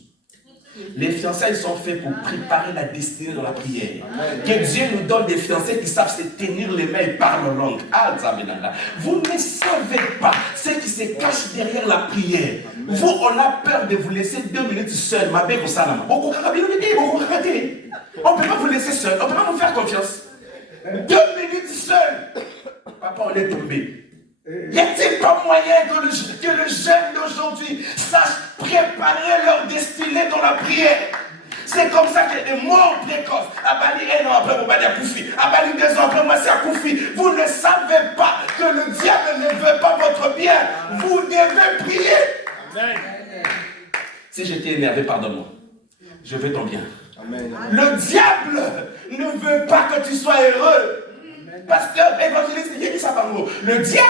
Les fiançailles sont faits pour préparer la destinée dans la prière. Amen. Que Dieu nous donne des fiancés qui savent se tenir les mains et parler en langue. Vous ne savez pas ce qui se cache derrière la prière. Amen. Vous, on a peur de vous laisser 2 minutes seuls. On ne peut pas vous laisser seul. On ne peut pas vous faire confiance. 2 minutes seuls. Papa, on est tombé. Y a-t-il pas moyen que le jeune d'aujourd'hui sache préparer leur destinée dans la prière? C'est comme ça qu'il y a des morts précoces. Abali 1 an après, vous allez à Koufi. Abali 2 ans après, moi c'est à Koufi. Vous ne savez pas que le diable ne veut pas votre bien. Vous devez prier. Amen. Si j'étais énervé, pardonne-moi. Je veux ton bien. Amen. Le diable ne veut pas que tu sois heureux. Parce que l'évangéliste, il dit ça par mot. Le diable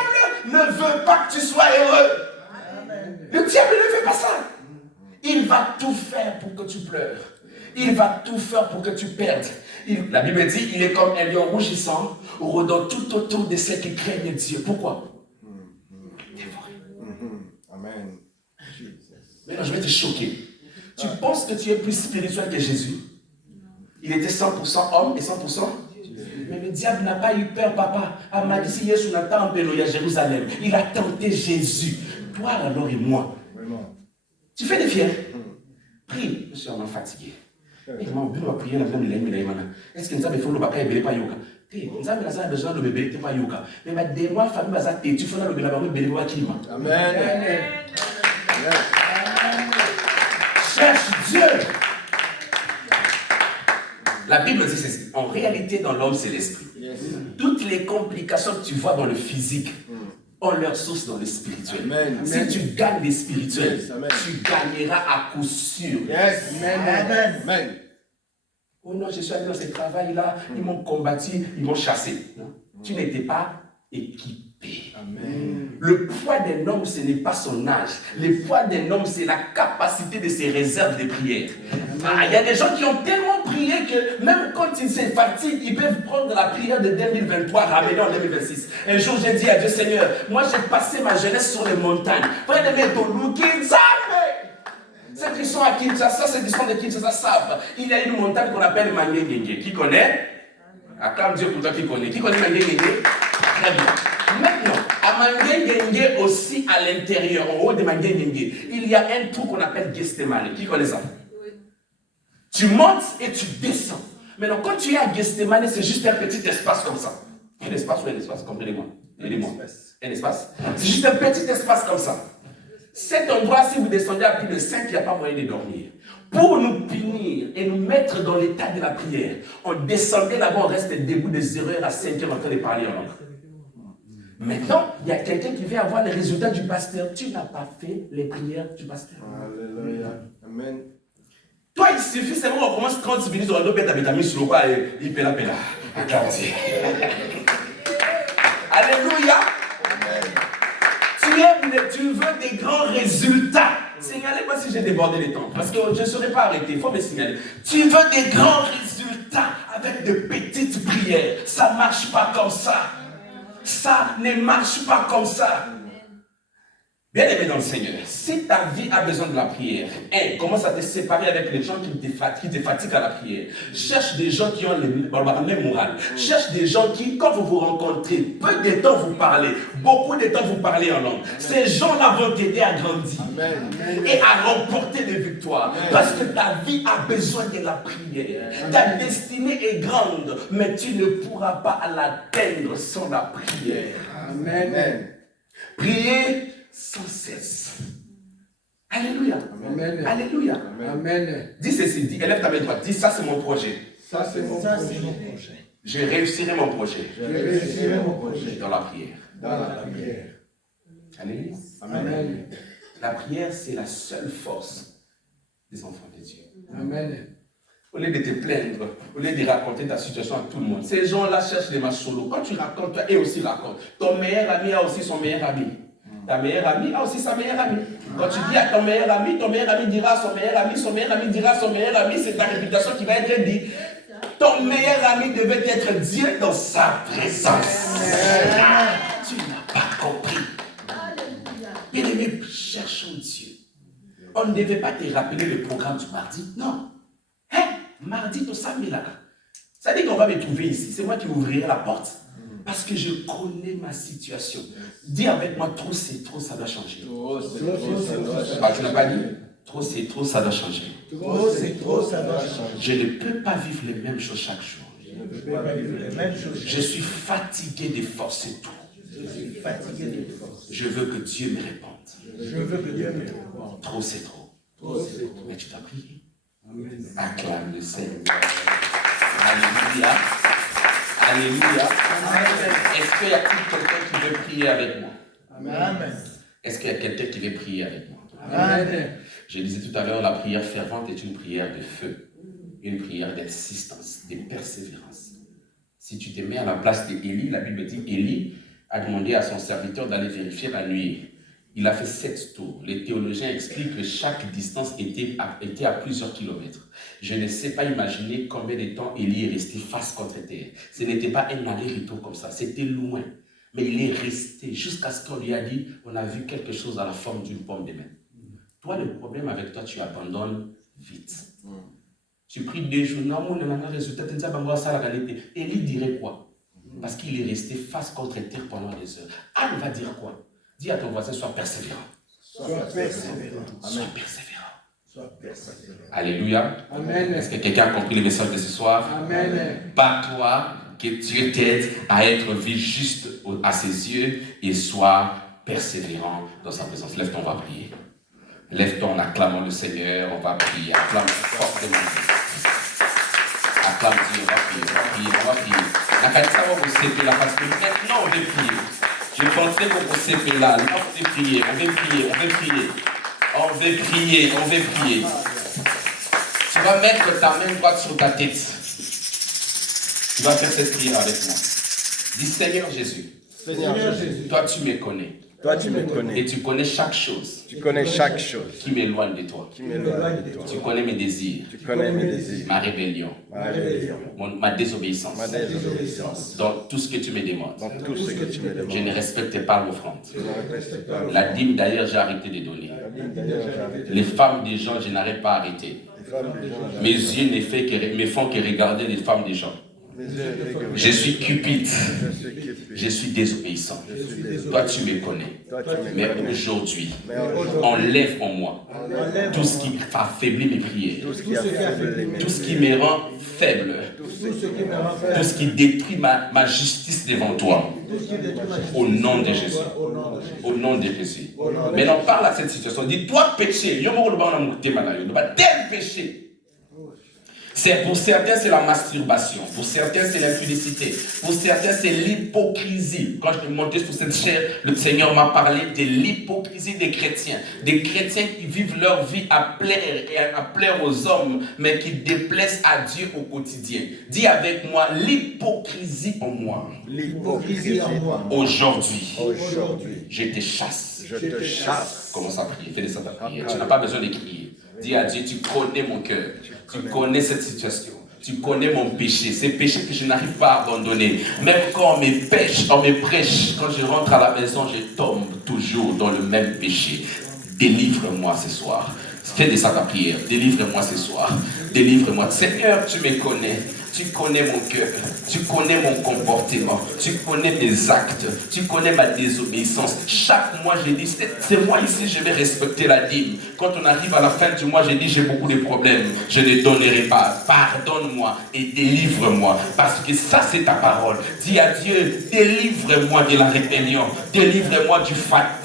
ne veut pas que tu sois heureux. Le diable ne fait pas ça. Il va tout faire pour que tu pleures. Il va tout faire pour que tu perdes. La Bible dit, il est comme un lion rougissant, rôdant tout autour de ceux qui craignent Dieu. Pourquoi? Dévoré. Amen. Maintenant, je vais te choquer. Tu penses que tu es plus spirituel que Jésus? Il était 100% homme et 100% mais le diable n'a pas eu peur, papa. Amadisi Yesu n'a pas empêché à Jérusalem. Il a tenté Jésus. Toi alors et moi. Vraiment. Tu fais des fiers. Prie. Je suis vraiment fatigué. Et moi, on va prier dans le même. Est-ce que nous avons fait le bébé et pas yoga? Nous avons besoin de bébé et pas yoga. Mais des mois, famille, tu fais le bébé et qui? Amen. Cherche Dieu. La Bible dit ceci. En réalité, dans l'homme, c'est l'esprit. Yes. Toutes les complications que tu vois dans le physique ont leur source dans le spirituel. Amen. Si tu gagnes les spirituels, yes. Tu gagneras à coup sûr. Yes. Amen. Amen. Oh non, je suis allé dans ce travail-là, ils m'ont combattu, ils m'ont chassé. Non? Tu n'étais pas équipé. Amen. Le poids d'un homme, ce n'est pas son âge. Le poids d'un homme, c'est la capacité de ses réserves de prière. Il y a des gens qui ont tellement prié que même quand ils se fatiguent, ils peuvent prendre la prière de 2023, ramener en 2026. Un jour, j'ai dit à Dieu, Seigneur, moi j'ai passé ma jeunesse sur les montagnes. Ceux qui sont à Kinshasa, ceux qui sont de Kinshasa savent. Il y a une montagne qu'on appelle Mangengenge. Qui connaît? Acclame Dieu pour toi qui connaît. Qui connaît Mangengenge? Très bien. Maintenant, à Mangengenge aussi, à l'intérieur, en haut de Mangengenge, il y a un trou qu'on appelle Gestemane. Qui connaît ça? Tu montes et tu descends. Maintenant, quand tu es à Gestemane, c'est juste un petit espace comme ça. Un espace ou un espace? Comprenez-moi. Aidez-moi. Un espace. C'est juste un petit espace comme ça. Cet endroit, si vous descendez à plus de 5, il n'y a pas moyen de dormir. Pour nous punir et nous mettre dans l'état de la prière, on descendait là-bas, on reste debout de 0h à 5h en train de parler en langue. Maintenant, il y a quelqu'un qui vient avoir les résultats du pasteur. Tu n'as pas fait les prières du pasteur. Alléluia. Amen. Toi, il suffit seulement on commence 30 minutes, on doit mettre la vitamine sur le bas et il pèle la pèle. Alléluia. Tu veux des grands résultats. Signalez-moi si j'ai débordé les temps. Parce que je ne serai pas arrêté. Il faut me signaler. Tu veux des grands résultats avec de petites prières. Ça ne marche pas comme ça. Ça ne marche pas comme ça. Bien aimé dans le Seigneur, si ta vie a besoin de la prière, commence à te séparer avec les gens qui te fatiguent à la prière. Cherche des gens qui ont la même morale. Cherche des gens qui, quand vous vous rencontrez, peu de temps vous parlez, beaucoup de temps vous parlez en langue. Ces gens-là vont t'aider à grandir et à remporter des victoires. Parce que ta vie a besoin de la prière. Ta destinée est grande, mais tu ne pourras pas l'atteindre sans la prière. Amen. Prier sans cesse. Alléluia. Amen. Alléluia. Amen. Dis ceci, dis, élève ta main droite, dis ça c'est mon projet. Ça, c'est mon projet. Je réussirai mon projet. Je réussirai mon projet Dans la prière. dans la prière. Alléluia. Amen. La prière, c'est la seule force des enfants de Dieu. Amen. Au lieu de te plaindre, au lieu de raconter ta situation à tout le monde, ces gens-là cherchent des matchs solo. Quand tu racontes, toi, eux aussi racontent. Ton meilleur ami a aussi son meilleur ami. Ta meilleure amie a aussi sa meilleure amie. Quand tu dis à ton meilleur ami dira à son meilleur ami dira à son meilleur ami, c'est ta réputation qui va être dit. Ton meilleur ami devait être Dieu dans sa présence. Tu n'as pas compris. Bien-aimé, cherchons Dieu. On ne devait pas te rappeler le programme du mardi. Non. Mardi, tout ça, mais là. Ça dit qu'on va me trouver ici. C'est moi qui ouvrirai la porte. Parce que je connais ma situation. Dis avec moi, trop c'est trop, ça doit changer. Tu n'as pas dit? Trop c'est trop, ça doit changer. Trop c'est trop, ça doit changer. Je ne peux pas vivre les mêmes choses chaque jour. Je suis fatigué de forcer tout. Je veux que Dieu me réponde. Trop c'est trop. Mais tu t'as prié. Acclame le Seigneur. Alléluia. Alléluia. Est-ce qu'il y a quelqu'un qui veut prier avec moi? Amen. Est-ce qu'il y a quelqu'un qui veut prier avec moi? Amen. Je disais tout à l'heure, la prière fervente est une prière de feu, une prière d'insistance, de persévérance. Si tu te mets à la place d'Élie, la Bible dit, Élie a demandé à son serviteur d'aller vérifier la nuit. Il a fait 7 tours. Les théologiens expliquent que chaque distance était à plusieurs kilomètres. Je ne sais pas imaginer combien de temps Élie est resté face contre terre. Ce n'était pas un aller-retour comme ça, c'était loin. Mais il est resté jusqu'à ce qu'on lui a dit, on a vu quelque chose à la forme d'une pomme de main. Toi, le problème avec toi, tu abandonnes vite. Tu pries 2 jours, non, mon résultat, Élie dirait quoi? Parce qu'il est resté face contre terre pendant des heures. Anne va dire quoi? Dis à ton voisin, sois persévérant. Sois persévérant. Sois persévérant. Sois persévérant. Alléluia. Amen. Est-ce que quelqu'un a compris le message de ce soir? Amen. Bats-toi, que Dieu t'aide à être vu juste à ses yeux et sois persévérant dans sa présence. Lève-toi, on va prier. Lève-toi en acclamant le Seigneur, on va prier. Acclame fortement. Acclame Dieu, on va prier, on va prier. La canisa va vous séparer là parce que maintenant on veut prier. Je pensais qu'on vous séparer là. Là, on veut prier, on veut prier, on veut prier. On veut prier, on veut prier. Tu vas mettre ta main droite sur ta tête. Tu vas faire cette prière avec moi. Dis Seigneur Jésus. Seigneur Jésus. Toi tu me connais. Toi, tu me connais. Et tu connais chaque chose Tu connais chaque chose qui m'éloigne de toi. qui m'éloigne de toi. Tu connais mes désirs, Tu connais mes désirs, ma rébellion, ma rébellion, ma désobéissance. ma désobéissance. Dans tout ce que tu me demandes. Dans tout ce que tu me Je demandes. ne respecte pas l'offrande. Je ne respecte pas La dîme d'ailleurs, j'ai arrêté de donner. D'ailleurs, j'ai arrêté. Les femmes des gens, je n'arrête pas arrêté. Les femmes des gens, Mes yeux me font que regarder les femmes des gens. mes yeux, Je suis cupide. je suis cupide. Je suis désobéissant. Je suis désolé. Toi, tu me connais. Toi, tu me Mais connais. aujourd'hui, Mais aujourd'hui, enlève en moi tout ce qui affaiblit mes prières, tout ce qui a fait mes tout ce qui me rend faible, tout ce qui tout ce qui détruit ma justice devant toi. Au nom de Jésus. Au nom de Jésus. Maintenant, parle à cette situation. Dis, toi, péché, tel péché, Pour certains, c'est la masturbation. Pour certains, c'est l'impudicité. Pour certains, c'est l'hypocrisie. Quand je montais sur cette chaire, le Seigneur m'a parlé de l'hypocrisie des chrétiens. Des chrétiens qui vivent leur vie à plaire aux hommes, mais qui déplaisent à Dieu au quotidien. Dis avec moi, l'hypocrisie en moi. L'hypocrisie en moi. Aujourd'hui, Aujourd'hui, je te chasse. je te chasse. Commence à prier. Fais de ça ta prière. Tu n'as pas besoin de crier. Dis à Dieu, tu connais mon cœur. Tu connais cette situation. Tu connais mon péché. Ces péchés que je n'arrive pas à abandonner. Même quand on me prêche, quand je rentre à la maison, je tombe toujours dans le même péché. Délivre-moi ce soir. Fais de ça ta prière. Délivre-moi ce soir. Délivre-moi. Seigneur, tu me connais. Tu connais mon cœur, tu connais mon comportement, tu connais mes actes, tu connais ma désobéissance. Chaque mois, je dis, c'est moi ici, je vais respecter la dîme. Quand on arrive à la fin du mois, je dis, j'ai beaucoup de problèmes, je ne donnerai pas. Pardonne-moi et délivre-moi, parce que ça, c'est ta parole. Dis à Dieu, délivre-moi de la rébellion, délivre-moi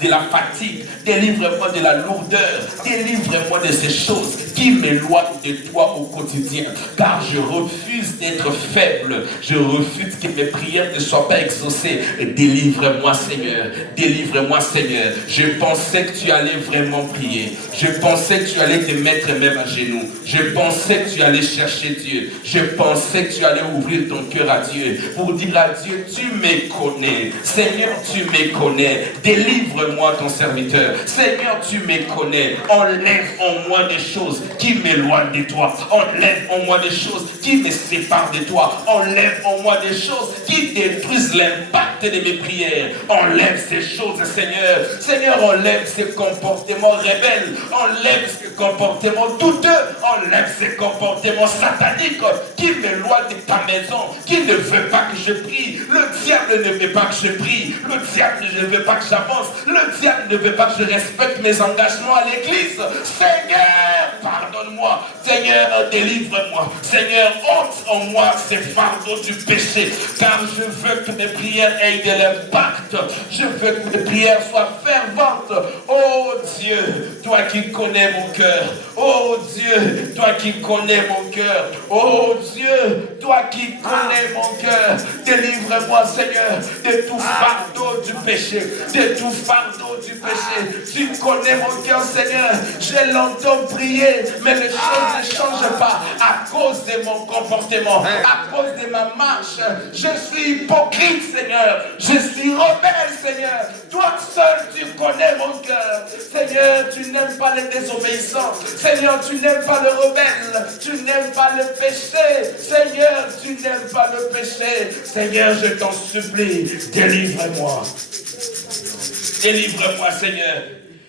de la fatigue, délivre-moi de la lourdeur, délivre-moi de ces choses qui m'éloignent de toi au quotidien, car je refuse d'être faible. Je refuse que mes prières ne soient pas exaucées. Délivre-moi, Seigneur. Délivre-moi, Seigneur. Je pensais que tu allais vraiment prier. Je pensais que tu allais te mettre même à genoux. Je pensais que tu allais chercher Dieu. Je pensais que tu allais ouvrir ton cœur à Dieu pour dire à Dieu, tu me connais. Seigneur, tu me connais. Délivre-moi, ton serviteur. Seigneur, tu me connais. Enlève en moi des choses qui m'éloignent de toi. Enlève en moi des choses qui me séparent de toi. Enlève en moi des choses qui détruisent l'impact de mes prières. Enlève ces choses, Seigneur. Seigneur, enlève ces comportements rebelles. Enlève ces comportements douteux. Enlève ces comportements sataniques qui m'éloignent de ta maison, qui ne veut pas que je prie. Le diable ne veut pas que je prie. Le diable ne veut pas que j'avance. Le diable ne veut pas que je respecte mes engagements à l'église. Seigneur, pardonne-moi. Seigneur, délivre-moi. Seigneur, ôte en moi ces fardeaux du péché, car je veux que mes prières aient de l'impact. Je veux que mes prières soient ferventes. Oh Dieu, toi qui connais mon cœur. Oh Dieu, toi qui connais mon cœur. Oh Dieu, toi qui connais mon cœur. Délivre-moi, Seigneur, de tout fardeau du péché. De tout fardeau du péché. Tu connais mon cœur, Seigneur. Je l'entends prier, mais les choses ne changent pas à cause de mon comportement, à cause de ma marche. Je suis hypocrite, Seigneur. Je suis rebelle, Seigneur. Toi seul, tu connais mon cœur. Seigneur, tu n'aimes pas les désobéissants. Seigneur, tu n'aimes pas le rebelle. Tu n'aimes pas le péché. Seigneur, tu n'aimes pas le péché. Seigneur, je t'en supplie, délivre-moi. Délivre-moi, Seigneur.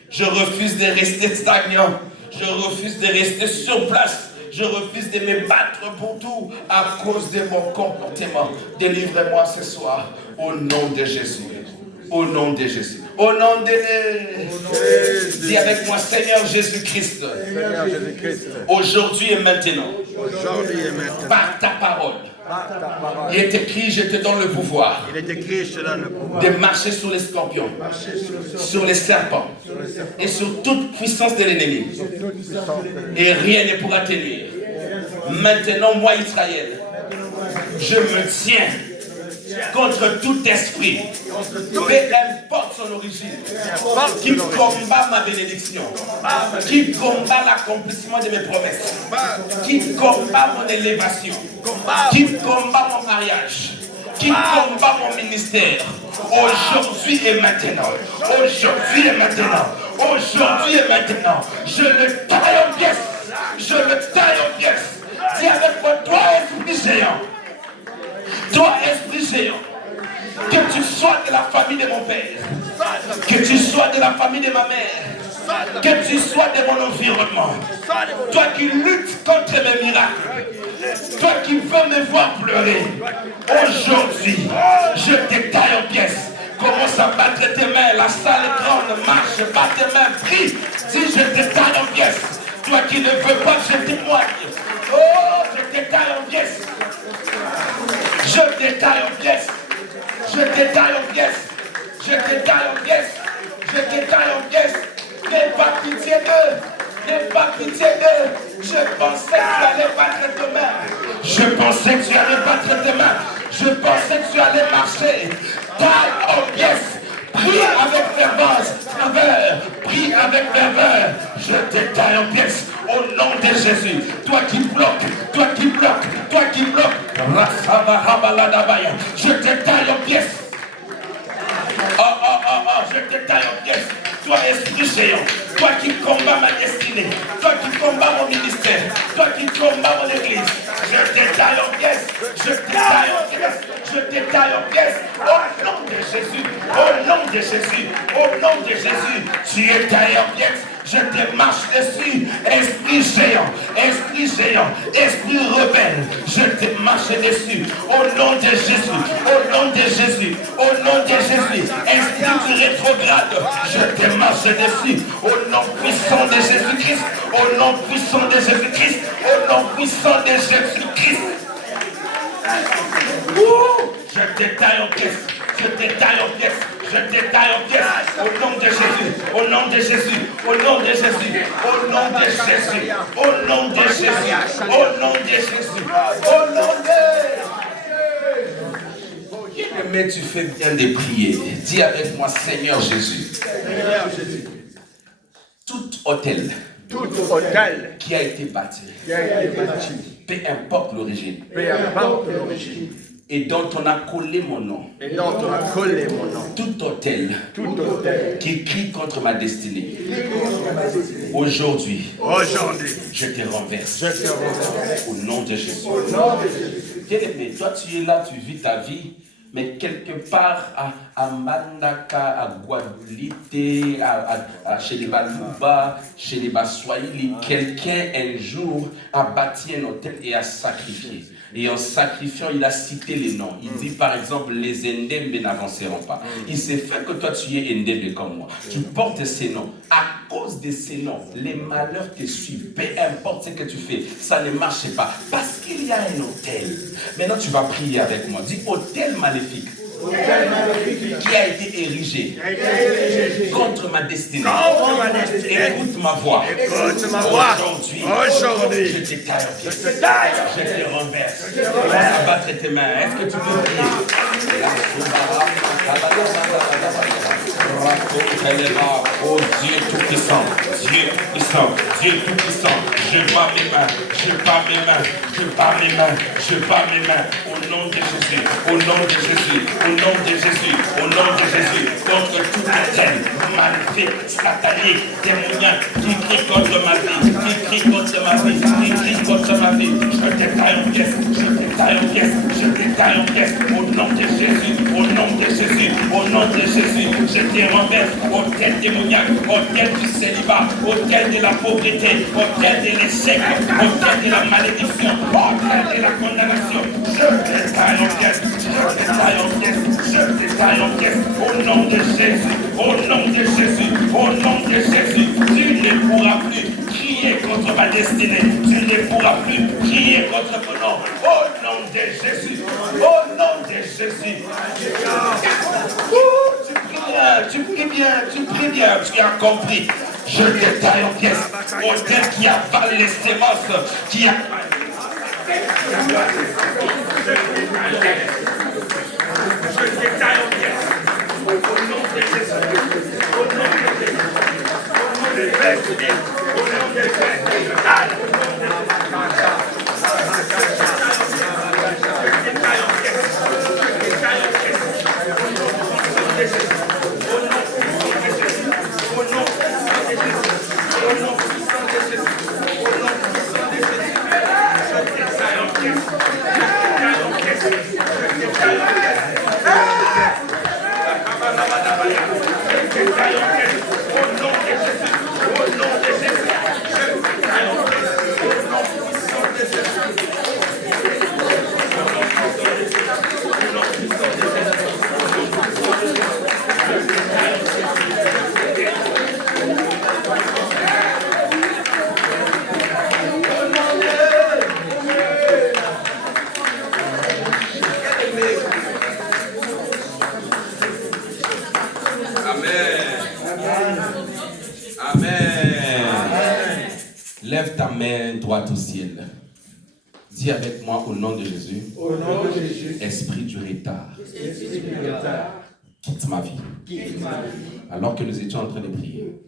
Je refuse de rester stagnant. Je refuse de rester sur place. Je refuse de me battre pour tout à cause de mon comportement. Délivre-moi ce soir au nom de Jésus. Au nom de Jésus. Au nom de Jésus. Dis avec moi, Seigneur Jésus-Christ. Seigneur Jésus-Christ. Aujourd'hui et maintenant. Aujourd'hui et maintenant. Par ta parole. Par ta parole. Il est écrit, je te donne le pouvoir. Il est écrit, je te donne le pouvoir. De marcher sur les scorpions. Sur les serpents. Et sur toute puissance de l'ennemi. Et rien ne pourra te nuire. Maintenant, moi, Israël, je me tiens contre tout esprit, peu importe son origine, qui combat ma bénédiction, qui combat l'accomplissement de mes promesses, qui combat mon élévation, qui combat mon mariage, qui combat mon ministère, aujourd'hui et maintenant, aujourd'hui et maintenant, aujourd'hui et maintenant, je le taille en pièces, je le taille en pièces. Dis avec moi, toi esprit géant, toi esprit géant, que tu sois de la famille de mon père, que tu sois de la famille de ma mère, que tu sois de mon environnement, toi qui luttes contre mes miracles, toi qui veux me voir pleurer, aujourd'hui, je te taille en pièces. Commence à battre tes mains, la salle est grande, marche, bat tes mains, prie, si je te taille en pièces. Toi qui ne veux pas que je témoigne, oh, je te taille en pièces. Je te taille en pièces. Je te taille en pièces. Je te taille en pièces. Je te taille en pièces. N'aie pas pitié d'eux. N'aie pas pitié d'eux. Je pensais que tu allais battre tes mains. Je pensais que tu allais battre tes mains. Je pensais que tu allais marcher. Taille aux pièces. Prie avec ferveur. Prie avec ferveur. Je te taille en pièces au nom de Jésus. Toi qui bloques. Je te taille en pièces. Je te taille en pièces. Toi, esprit géant, toi qui combats ma destinée, toi qui combats mon ministère, toi qui combats mon église, je te taille en pièces, je te taille en pièces, je te taille en pièces, au nom de Jésus, au nom de Jésus, au nom de Jésus, tu es taillé en pièces. Je te marche dessus, esprit géant, esprit rebelle, je te marche dessus, au nom de Jésus, au nom de Jésus, au nom de Jésus, esprit rétrograde, je te marche dessus, au nom puissant de Jésus-Christ, au nom puissant de Jésus-Christ, au nom puissant de Jésus-Christ. Je te taille en pièces, je te taille en pièces. Je te taille en pièces au nom de Jésus, au nom de Jésus, au nom de Jésus, au nom de Jésus, au nom de Jésus, au nom de Jésus, au nom de Jésus. Mais tu fais bien de prier. Dis avec moi, Seigneur Jésus. Tout hôtel qui a été bâti, peu importe l'origine, et dont on a collé mon nom. Tout hôtel qui crie contre ma destinée. Aujourd'hui, je te renverse. Au nom de Jésus. Bien-aimé, toi tu es là, tu vis ta vie, mais quelque part à Mandaka, à Guadeloupe, chez les Balouba, chez les Baswahili, quelqu'un un jour a bâti un hôtel et a sacrifié. Et en sacrifiant, il a cité les noms. Il dit par exemple, les Ndembe n'avanceront pas. Il s'est fait que toi tu es Ndembe comme moi. Tu portes ces noms. À cause de ces noms, les malheurs te suivent. Peu importe ce que tu fais, ça ne marche pas. Parce qu'il y a un hôtel. Maintenant tu vas prier avec moi. Dis hôtel maléfique. Qui a été érigé contre ma destinée. Écoute ma voix. Aujourd'hui, je te taille. Je te renverse. Commence à battre tes mains. Est-ce que tu peux prier? Oh Dieu tout-puissant, Dieu tout-puissant, Dieu tout-puissant, je bats mes mains, je bats mes mains, je bats mes mains, je bats mes mains, au nom de Jésus, au nom de Jésus, au nom de Jésus, au nom de Jésus, contre toute antenne maléfique, satanique, démoniaque, qui crie contre ma vie, qui crie contre ma vie, qui crie contre ma vie, je te taille en pièces, je te taille en pièces, je te taille en pièces, au nom de Jésus, au nom de Jésus, au nom de Jésus, je te renverse, auquel démoniaque, auquel du célibat, auquel de la pauvreté, auquel de l'échec, auquel de la malédiction, auquel de la condamnation, je te taille en pièces, je te taille en pièces, je te taille en pièces, au nom de Jésus, au nom de Jésus, au nom de Jésus, tu ne pourras plus crier contre ma destinée, tu ne pourras plus crier contre mon nom, au nom de Jésus, au nom de Jésus. Tu pries bien, tu as compris. Je te taille en pièces, auquel qui avale les sémences, qui a... Je te taille en pièces, au nom de Jésus, au nom de Jésus, au nom de Jésus, au nom de Jésus, Lève ta main droite au ciel. Dis avec moi au nom de Jésus. Au nom de Jésus. Esprit du retard. Esprit du retard. Quitte ma vie. Quitte ma vie. Alors que nous étions en train de prier,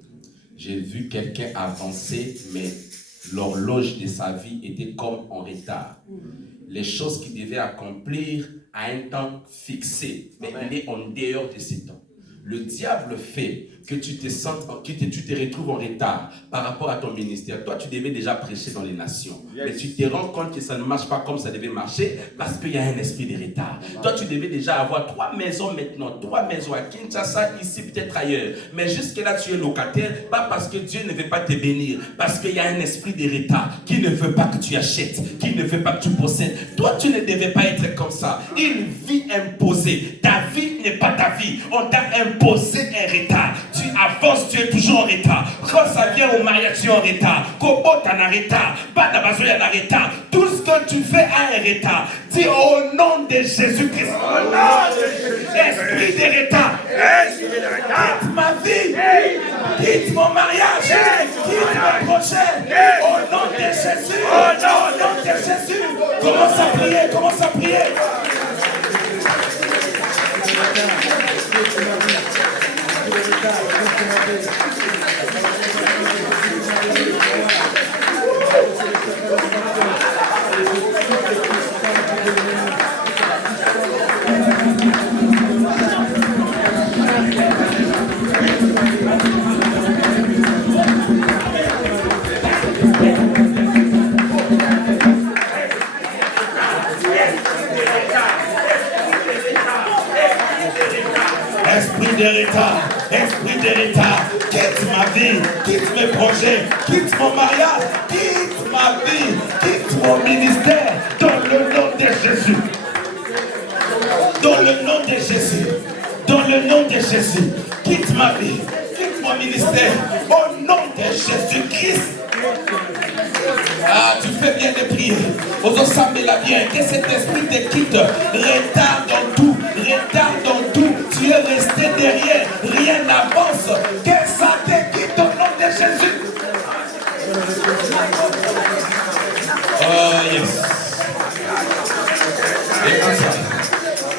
j'ai vu quelqu'un avancer, mais l'horloge de sa vie était comme en retard. Les choses qu'il devait accomplir à un temps fixé, mais il est en dehors de ces temps. Le diable fait que tu te sens, que tu te retrouves en retard par rapport à ton ministère. Toi, tu devais déjà prêcher dans les nations. Mais tu te rends compte que ça ne marche pas comme ça devait marcher parce qu'il y a un esprit de retard. Toi, tu devais déjà avoir 3 maisons maintenant. 3 maisons à Kinshasa, ici, peut-être ailleurs. Mais jusque-là, tu es locataire, pas parce que Dieu ne veut pas te bénir, parce qu'il y a un esprit de retard qui ne veut pas que tu achètes, qui ne veut pas que tu possèdes. Toi, tu ne devais pas être comme ça. Une vie imposée. Ta vie n'est pas ta vie. On t'a imposé un retard. Tu avances, tu es toujours en retard. Quand ça vient au mariage, tu es en retard. Kobo, tu es en retard. Badabazo, tu es en retard. Tout ce que tu fais a un retard. Dis au nom de Jésus-Christ. Au nom de Jésus. Esprit de retard. Quitte ma vie. Quitte mon mariage. Quitte mon projet. Au nom de Jésus. Au nom de Jésus. Commence à prier. Commence à prier. Esprit de retard, esprit de retard, quitte ma vie, quitte mes projets, quitte mon mariage, quitte ma vie, quitte mon ministère, dans le nom de Jésus. Dans le nom de Jésus, dans le nom de Jésus, quitte ma vie, quitte mon ministère, au nom de Jésus-Christ. Ah, tu fais bien de prier. Aux la bien. Que cet esprit te quitte. Retard dans tout. Retard dans tout. Tu es resté derrière. Rien n'avance. Que ça te quitte au nom de Jésus. Oh, yes. Écoute ça.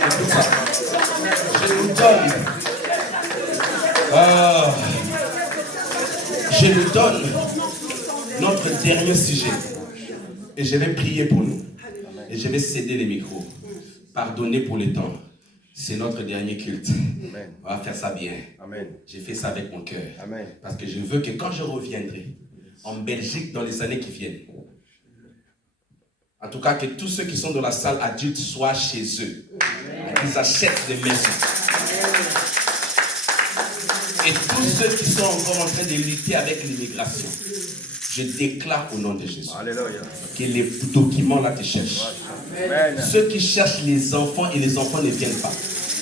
Écoute ça. Je nous donne. Je nous donne notre dernier sujet. Et je vais prier pour nous. Et je vais céder les micros. Pardonnez pour le temps. C'est notre dernier culte. Amen. On va faire ça bien. Amen. J'ai fait ça avec mon cœur. Amen. Parce que je veux que quand je reviendrai en Belgique dans les années qui viennent, en tout cas que tous ceux qui sont dans la salle adulte soient chez eux. Qu'ils achètent des maisons. Et tous ceux qui sont encore en train de lutter avec l'immigration, je déclare au nom de Jésus que les documents là te cherchent. Amen. Ceux qui cherchent les enfants et les enfants ne viennent pas.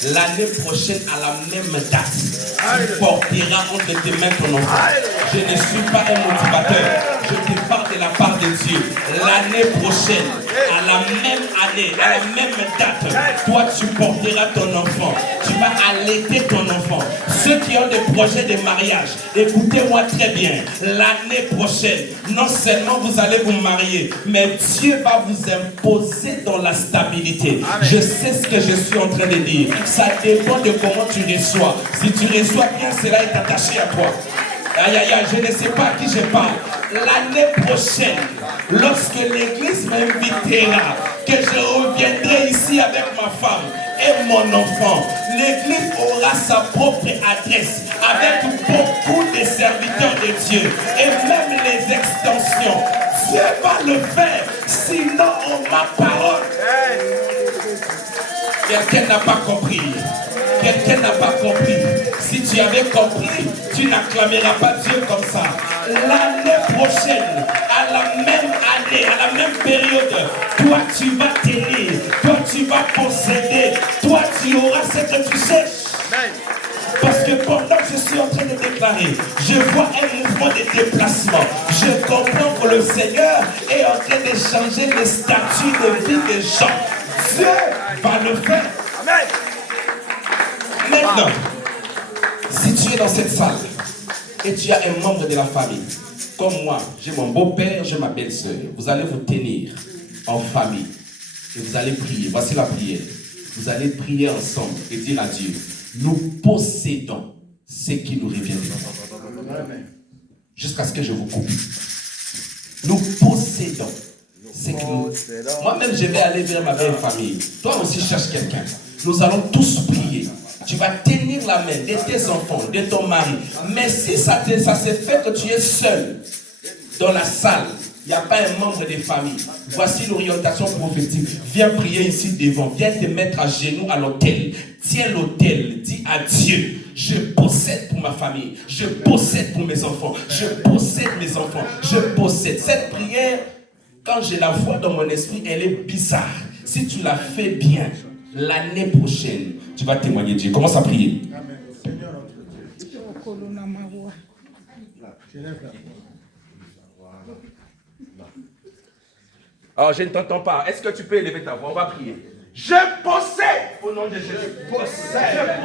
L'année prochaine, à la même date, tu porteras entre tes mains ton enfant. Je ne suis pas un motivateur. Je te parle de la part de Dieu. L'année prochaine, à la même année, à la même date, toi tu porteras ton enfant. Tu vas allaiter ton enfant. Ceux qui ont des projets de mariage, écoutez-moi très bien. L'année prochaine, non seulement vous allez vous marier, mais Dieu va vous imposer dans la stabilité. Amen. Je sais ce que je suis en train de dire. Ça dépend de comment tu reçois. Si tu reçois bien, cela est attaché à toi. Aïe, aïe, aïe, je ne sais pas à qui je parle. L'année prochaine, lorsque l'église m'invitera, que je reviendrai ici avec ma femme et mon enfant, l'église aura sa propre adresse avec beaucoup de serviteurs de Dieu et même les extensions. Dieu va le faire, sinon on ma parole. Quelqu'un n'a pas compris. Quelqu'un n'a pas compris. Si tu avais compris, tu n'acclameras pas Dieu comme ça. L'année prochaine, à la même année, à la même période, toi tu vas tenir, toi tu vas posséder, toi tu auras ce que tu cherches. Parce que pendant que je suis en train de déclarer, je vois un mouvement de déplacement. Je comprends que le Seigneur est en train de changer les statuts de vie des gens. Dieu va le faire. Amen. Maintenant, si tu es dans cette salle et tu as un membre de la famille comme moi, j'ai mon beau-père, j'ai ma belle-sœur. Vous allez vous tenir en famille et vous allez prier. Voici la prière. Vous allez prier ensemble et dire à Dieu, nous possédons ce qui nous revient. Jusqu'à ce que je vous coupe. Nous possédons ce qui nous... Moi-même, je vais aller vers ma belle famille. Toi aussi, cherche quelqu'un. Nous allons tous prier. Tu vas tenir la main de tes enfants, de ton mari. Mais si ça se fait que tu es seul dans la salle, il n'y a pas un membre de famille. Voici l'orientation prophétique. Viens prier ici devant. Viens te mettre à genoux à l'autel. Tiens l'autel. Dis à Dieu, je possède pour ma famille. Je possède pour mes enfants. Je possède mes enfants. Je possède. Cette prière, quand je la vois dans mon esprit, elle est bizarre. Si tu la fais bien, l'année prochaine, tu vas témoigner Dieu. Commence à prier. Amen. Seigneur notre Dieu. Oh, je ne t'entends pas. Est-ce que tu peux élever ta voix? On va prier. Je possède au nom de Jésus. Je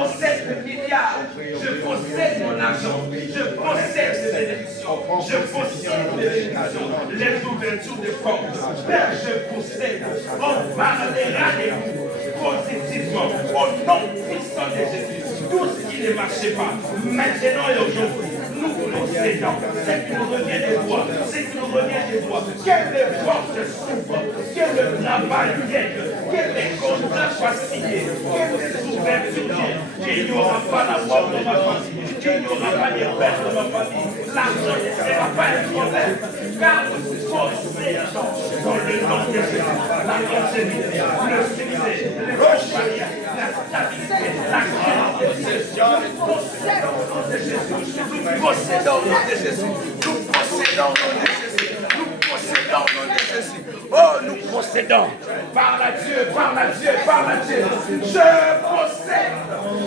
possède le milliard. Je possède mon argent. Je possède les bénédictions. Je possède les bénédictions. Les ouvertures de portes. Père, je possède. On parlera de vous positivement. Au nom puissant de Jésus. Tout ce qui ne marchait pas, maintenant et aujourd'hui, nous possédons. Ce qui nous revient des doigts. Ce qui nous revient des doigts. Quelle porte s'ouvre. Quel travail vienne. Quel contrat soit signé. Quelle ouverture vienne. Qu'il n'y aura pas la mort dans ma famille. Qu'il n'y aura pas de perte dans ma famille. L'argent ne sera pas un problème. Car nous possédons dans le nom de Jésus. La longévité, le succès, le roche, la stabilité, la grande possession. Nous possédons au nom de Jésus. Nous possédons au nom de Jésus. Nous possédons au nom de Jésus. Nous possédons au nom de Jésus. Oh, nous possédons. Par la Dieu, par la Dieu, par la Dieu. Je possède.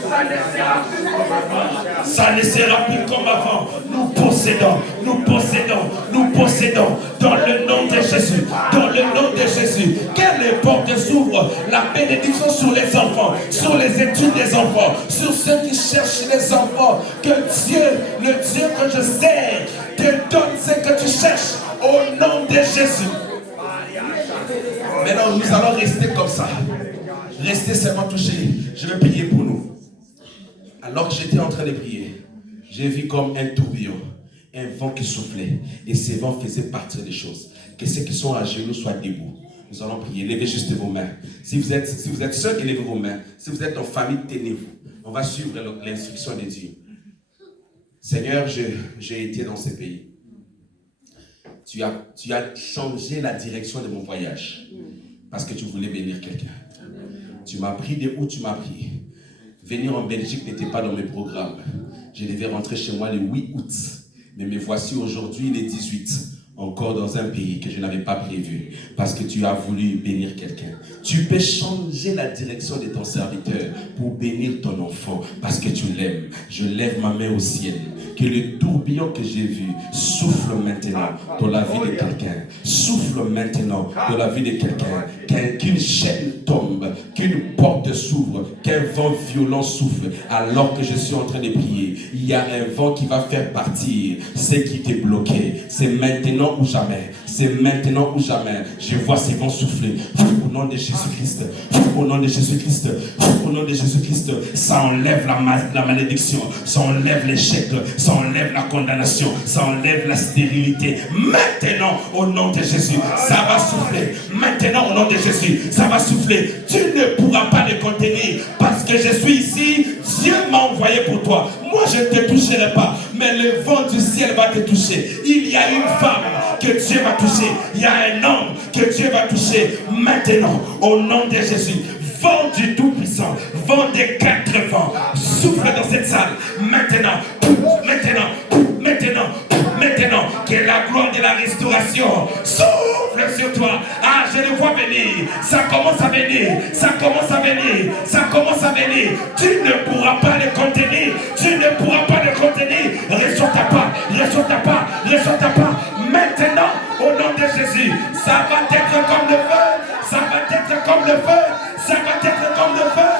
Ça ne sera plus comme avant. Ça ne sera plus comme avant. Nous possédons, nous possédons, nous possédons. Dans le nom de Jésus. Dans le nom de Jésus. Quelle porte s'ouvre. La bénédiction sur les enfants, sur les études des enfants, sur ceux qui cherchent les enfants. Que Dieu, le Dieu que je sers, te donne ce que tu cherches. Au nom de Jésus. Maintenant, nous allons rester comme ça. Restez seulement touchés. Je vais prier pour nous. Alors que j'étais en train de prier, j'ai vu comme un tourbillon, un vent qui soufflait. Et ce vent faisait partir des choses. Que ceux qui sont à genoux soient debout. Nous allons prier. Levez juste vos mains. Si vous êtes seul, élevez vos mains. Si vous êtes en famille, tenez-vous. On va suivre l'instruction de Dieu. Seigneur, j'ai été dans ce pays. Tu as changé la direction de mon voyage parce que tu voulais bénir quelqu'un. Tu m'as pris de où tu m'as pris. Venir en Belgique n'était pas dans mes programmes. Je devais rentrer chez moi le 8 août. Mais me voici aujourd'hui le 18, encore dans un pays que je n'avais pas prévu parce que tu as voulu bénir quelqu'un. Tu peux changer la direction de ton serviteur pour bénir ton enfant parce que tu l'aimes. Je lève ma main au ciel. Que le tourbillon que j'ai vu souffle maintenant dans la vie de quelqu'un. Souffle maintenant dans la vie de quelqu'un. Qu'une chaîne tombe, qu'une porte s'ouvre, qu'un vent violent souffle. Alors que je suis en train de prier, il y a un vent qui va faire partir ce qui t'est bloqué. C'est maintenant ou jamais. C'est maintenant ou jamais. Je vois ces vents souffler. Au nom de Jésus-Christ. Au nom de Jésus-Christ. Au nom de Jésus-Christ. Ça enlève la malédiction. Ça enlève l'échec. Ça enlève la condamnation. Ça enlève la stérilité. Maintenant, au nom de Jésus, ça va souffler. Maintenant, au nom de Jésus, ça va souffler. Tu ne pourras pas le contenir parce que je suis ici. Dieu m'a envoyé pour toi. Moi, je ne te toucherai pas. Mais le vent du ciel va te toucher. Il y a une femme que Dieu va toucher. Il y a un homme que Dieu va toucher. Maintenant, au nom de Jésus. Vent du Tout-Puissant, vent des 4 vents, souffle dans cette salle. Maintenant, que la gloire de la restauration souffle sur toi. Ah, je le vois venir. Ça commence à venir. Ça commence à venir. Ça commence à venir. Tu ne pourras pas le contenir. Tu ne pourras pas le contenir. Ressort-ta pas. Ressort-ta pas. Ressort-ta pas. Maintenant, au nom de Jésus, ça va être comme le feu. Ça va être comme le feu. Ça va être comme le feu.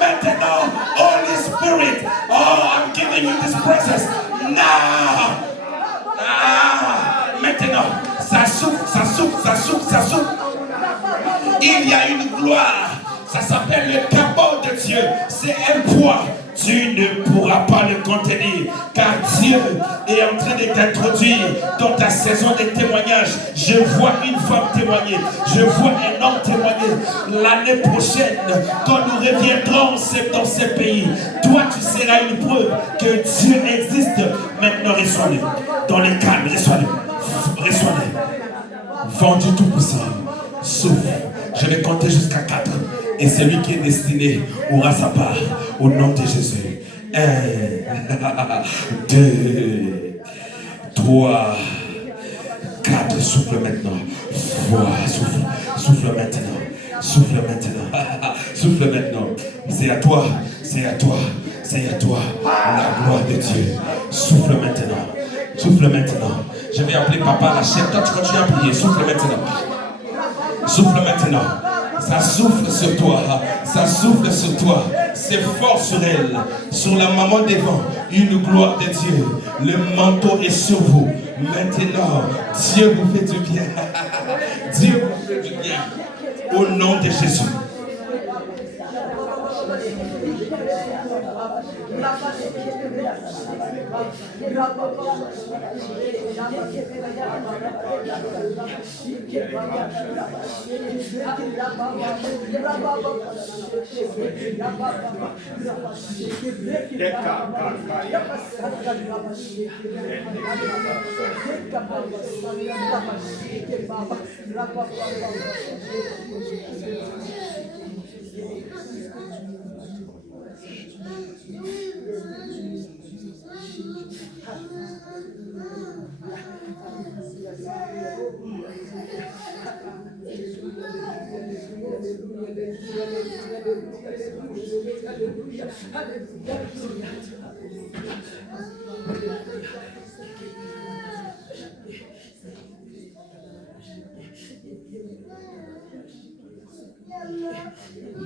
Maintenant, Holy Spirit. Oh, I'm giving you this presence. Now. Ah. souffle, ça souffle, ça souffle. Il y a une gloire. Ça s'appelle le capot de Dieu. C'est un poids. Tu ne pourras pas le contenir. Car Dieu est en train de t'introduire dans ta saison de témoignage. Je vois une femme témoigner. Je vois un homme témoigner. L'année prochaine, quand nous reviendrons dans ces pays, toi tu seras une preuve que Dieu existe. Maintenant, reçois-le. Dans les calmes, reçois-le. Reçois-le. Vendu tout puissant. Souffle. Je vais compter jusqu'à 4. Et celui qui est destiné aura sa part. Au nom de Jésus. 1, 2, 3, 4. Souffle maintenant. Souffle. Souffle maintenant. Souffle maintenant. Souffle maintenant. C'est à toi. C'est à toi. C'est à toi. La gloire de Dieu. Souffle maintenant. Souffle maintenant. Je vais appeler papa la chef. Toi, tu continues à prier. Souffle maintenant. Souffle maintenant. Ça souffle sur toi. Ça souffle sur toi. C'est fort sur elle. Sur la maman devant. Une gloire de Dieu. Le manteau est sur vous. Maintenant, Dieu vous fait du bien. Dieu vous fait du bien. Au nom de Jésus.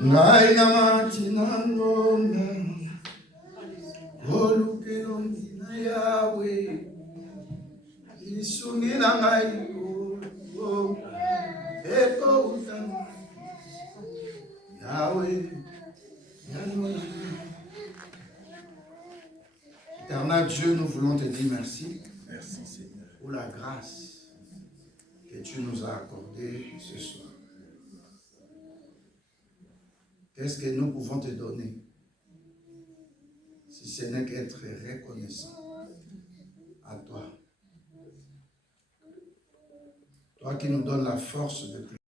Ngai na matina ngonga oluke omina yawe isungi na ngai eko utanga yawe. Éternel Dieu, nous voulons te dire merci. Merci Seigneur pour la grâce que tu nous as accordée ce soir. Qu'est-ce que nous pouvons te donner si ce n'est qu'être reconnaissant à toi? Toi qui nous donnes la force de prier.